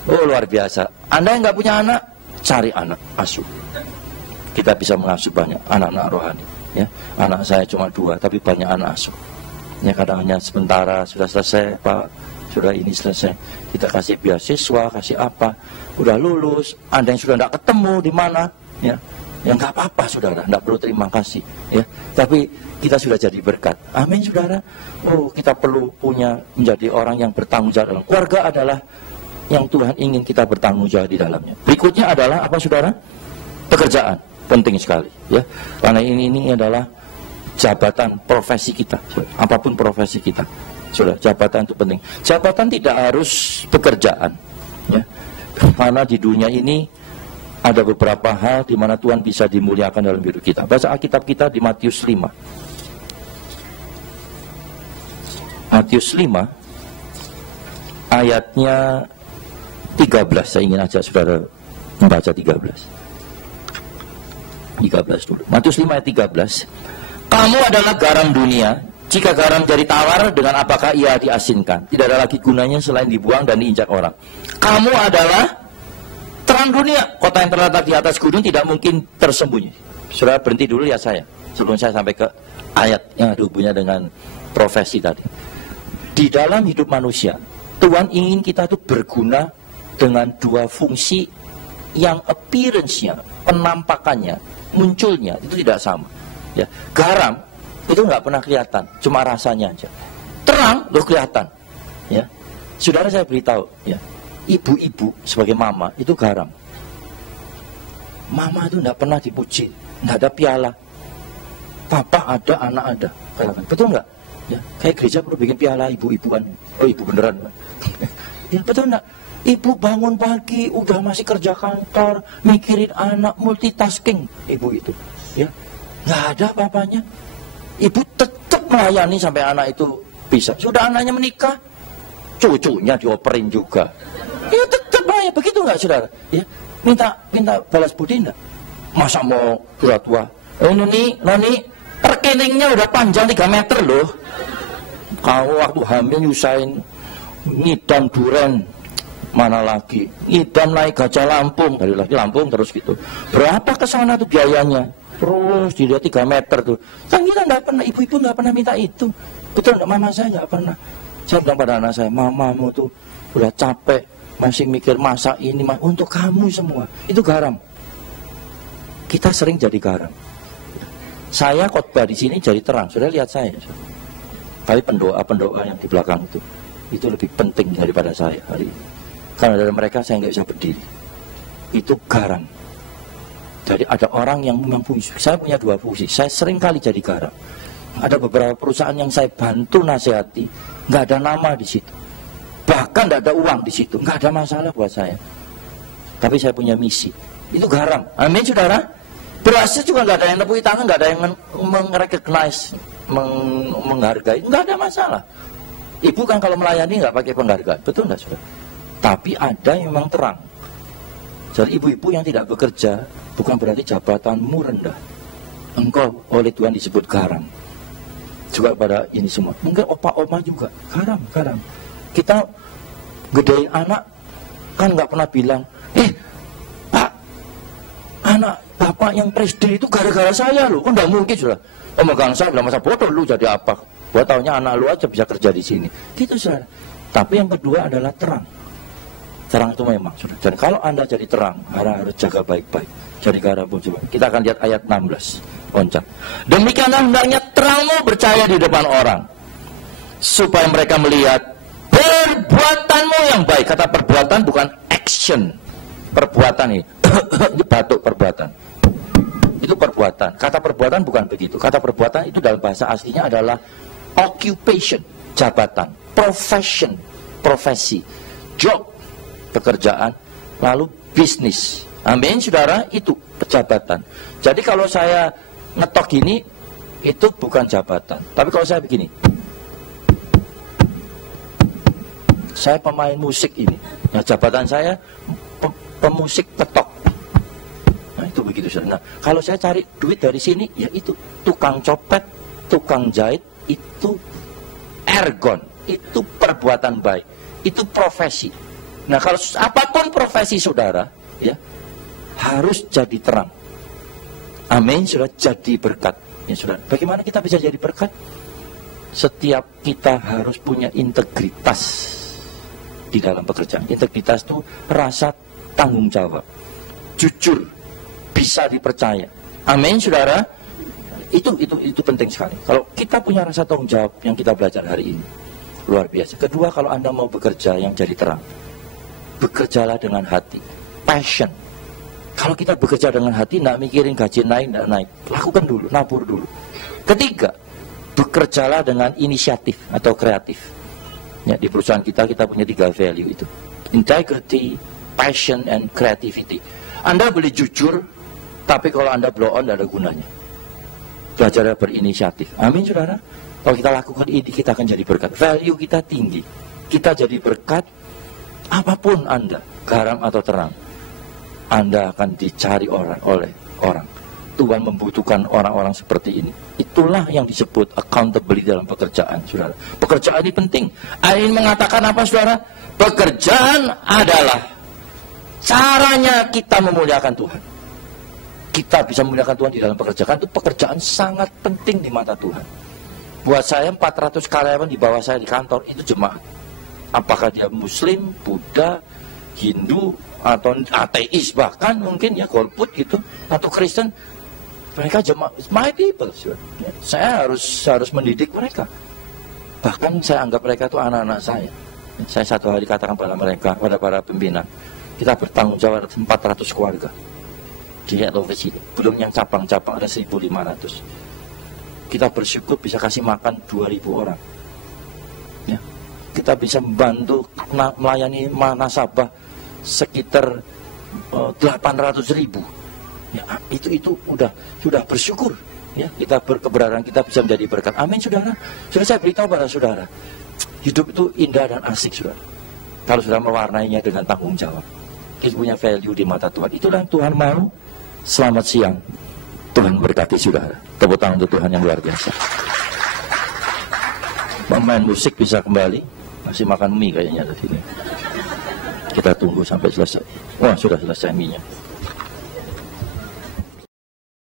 Oh, luar biasa. Anda yang nggak punya anak, cari anak asuh. Kita bisa mengasuh banyak anak-anak rohani, ya. Anak saya cuma 2, tapi banyak anak asuh. Ya, kadang hanya sementara sudah selesai, Pak. Sudah ini selesai, kita kasih beasiswa, kasih apa, udah lulus, ada yang sudah tidak ketemu di mana, ya, yang nggak apa-apa, saudara, tidak perlu terima kasih, ya, tapi kita sudah jadi berkat. Amin, saudara. Oh, kita perlu punya menjadi orang yang bertanggung jawab dalam keluarga adalah yang Tuhan ingin kita bertanggung jawab di dalamnya. Berikutnya adalah apa, saudara? Pekerjaan, penting sekali, ya, karena ini adalah jabatan profesi kita, apapun profesi kita. Sudah, jabatan itu penting. Jabatan tidak harus pekerjaan, ya. Karena di dunia ini ada beberapa hal di mana Tuhan bisa dimuliakan dalam hidup kita. Baca Alkitab kita di Matius 5. Matius 5 ayatnya 13. Saya ingin ajak saudara membaca 13 dulu. Matius 5 ayat 13. Kamu adalah garam dunia. Jika garam jadi tawar, dengan apakah ia diasinkan? Tidak ada lagi gunanya selain dibuang dan diinjak orang. Kamu adalah terang dunia. Kota yang terletak di atas gunung tidak mungkin tersembunyi. Saudara berhenti dulu ya saya, sebelum saya sampai ke ayat yang ada hubungannya dengan profesi tadi. Di dalam hidup manusia, Tuhan ingin kita itu berguna dengan 2 fungsi yang appearance-nya, penampakannya, munculnya itu tidak sama. Ya, garam itu nggak pernah kelihatan, cuma rasanya aja. Terang loh kelihatan, ya. Saudara, saya beritahu, ya, ibu-ibu sebagai mama itu garam. Mama itu nggak pernah dipuji, nggak ada piala. Papa ada, anak ada, betul nggak? Ya, kayak gereja perlu bikin piala ibu-ibuan. Oh, ibu beneran. Ya, betul nggak? Ibu bangun pagi, udah masih kerja kantor, mikirin anak, multitasking, ibu itu, ya. Nggak ada papanya. Ibu tetap melayani sampai anak itu bisa. Sudah anaknya menikah, cucunya dioperin juga. Ya tetap melayani, begitu nggak, saudara? Ya, minta balas budi enggak? Masa mau tua-tua? Oh, noni, rekeningnya udah panjang 3 meter loh. Kamu waktu hamil nyusahin ngidam duren, mana lagi? Ngidam naik Gajah Lampung, dari lagi Lampung terus gitu. Berapa kesana tuh biayanya? Terus dilihat 3 meter tuh. Kan kita nggak pernah, ibu-ibu nggak pernah minta itu. Betul nggak? Mama saya nggak pernah. Saya bilang pada anak saya, mamamu tuh udah capek, masih mikir masak ini, untuk kamu semua. Itu garam. Kita sering jadi garam. Saya khotbah di sini jadi terang. Sudah lihat saya. Tapi pendoa yang di belakang itu lebih penting daripada saya hari ini. Karena dari mereka saya nggak bisa berdiri. Itu garam. Jadi ada orang yang memang fungsi. Saya punya 2 fungsi. Saya sering kali jadi garam. Ada beberapa perusahaan yang saya bantu nasihati, nggak ada nama di situ. Bahkan nggak ada uang di situ. Nggak ada masalah buat saya. Tapi saya punya misi. Itu garam. Amin, saudara. Berhasil juga nggak ada yang nepuk tangan, nggak ada yang mengrecognize, menghargai. Nggak ada masalah. Ibu kan kalau melayani nggak pakai penghargaan, betul nggak, saudara? Tapi ada yang memang terang. Jadi ibu-ibu yang tidak bekerja bukan berarti jabatanmu rendah. Engkau oleh Tuhan disebut garam. Juga pada ini semua. Mungkin opa-oma juga garam. Kita Gedein anak kan nggak pernah bilang, Pak, anak bapak yang presiden itu gara-gara saya loh. Kan nggak mungkin sudah. Megang saya bilang, masa bodoh lu jadi apa? Gua taunya anak lu aja bisa kerja di sini. Gitu saudara. Tapi yang kedua adalah terang. Terang itu memang sudah. Dan kalau Anda jadi terang, Anda harus jaga baik-baik. Jadi garapun coba. Kita akan lihat ayat 16. Loncat. Demikianlah hendaknya terangmu bercahaya di depan orang, supaya mereka melihat perbuatanmu yang baik. Kata perbuatan bukan action. Perbuatan ini. Ini batuk perbuatan. Itu perbuatan. Kata perbuatan bukan begitu. Kata perbuatan itu dalam bahasa aslinya adalah occupation, jabatan, profession, profesi, job, pekerjaan, lalu bisnis. Amin, saudara, itu jabatan. Jadi kalau saya ngetok gini, itu bukan jabatan. Tapi kalau saya begini, saya pemain musik ini, nah jabatan saya pemusik ketok. Nah itu begitu saudara. Nah, kalau saya cari duit dari sini, ya itu tukang copet, tukang jahit, itu ergon, itu perbuatan baik, itu profesi. Nah kalau apapun profesi saudara, ya harus jadi terang. Amin, sudah jadi berkat. Ya saudara, bagaimana kita bisa jadi berkat? Setiap kita harus punya integritas di dalam pekerjaan. Integritas itu rasa tanggung jawab, jujur, bisa dipercaya. Amin, saudara. Itu penting sekali. Kalau kita punya rasa tanggung jawab yang kita belajar hari ini, luar biasa. Kedua, kalau Anda mau bekerja yang jadi terang, bekerjalah dengan hati, passion. Kalau kita bekerja dengan hati, tidak mikirin gaji naik, tidak naik, lakukan dulu, nabur dulu. Ketiga, bekerjalah dengan inisiatif atau kreatif. Ya, di perusahaan kita punya 3 value itu: integrity, passion, and creativity. Anda boleh jujur, tapi kalau Anda blow on, tidak ada gunanya. Belajar berinisiatif. Amin, saudara. Kalau kita lakukan ini, kita akan jadi berkat. Value kita tinggi, kita jadi berkat. Apapun Anda, garam atau terang, Anda akan dicari oleh orang. Tuhan membutuhkan orang-orang seperti ini. Itulah yang disebut accountability dalam pekerjaan, saudara. Pekerjaan ini penting. Ayat ini mengatakan apa, saudara? Pekerjaan adalah caranya kita memuliakan Tuhan. Kita bisa memuliakan Tuhan di dalam pekerjaan. Itu pekerjaan sangat penting di mata Tuhan. Buat saya 400 karyawan di bawah saya di kantor itu jemaat. Apakah dia Muslim, Buddha, Hindu, atau ateis, bahkan mungkin ya golput gitu, atau Kristen, mereka jemaat, my people. Saya harus mendidik mereka. Bahkan saya anggap mereka itu anak-anak saya. Saya satu hari katakan pada mereka, pada para pembina, kita bertanggung jawab 400 keluarga di head office ini. Belum yang cabang-cabang ada 1.500. Kita bersyukur bisa kasih makan 2.000 orang. Ya. Kita bisa membantu melayani nasabah sekitar 800.000. Ya, itu sudah bersyukur. Ya, kita berkebenaran kita bisa menjadi berkat. Amin, saudara. Sudah saya beritahu pada saudara, hidup itu indah dan asik, saudara. Kalau sudah mewarnainya dengan tanggung jawab, kita punya value di mata Tuhan. Itulah yang Tuhan mau. Selamat siang. Tuhan berkati saudara. Tepuk tangan untuk Tuhan yang luar biasa. Pemain musik bisa kembali. Masih makan mie kayaknya di sini. Kita tunggu sampai selesai. Wah, sudah selesai mie-nya.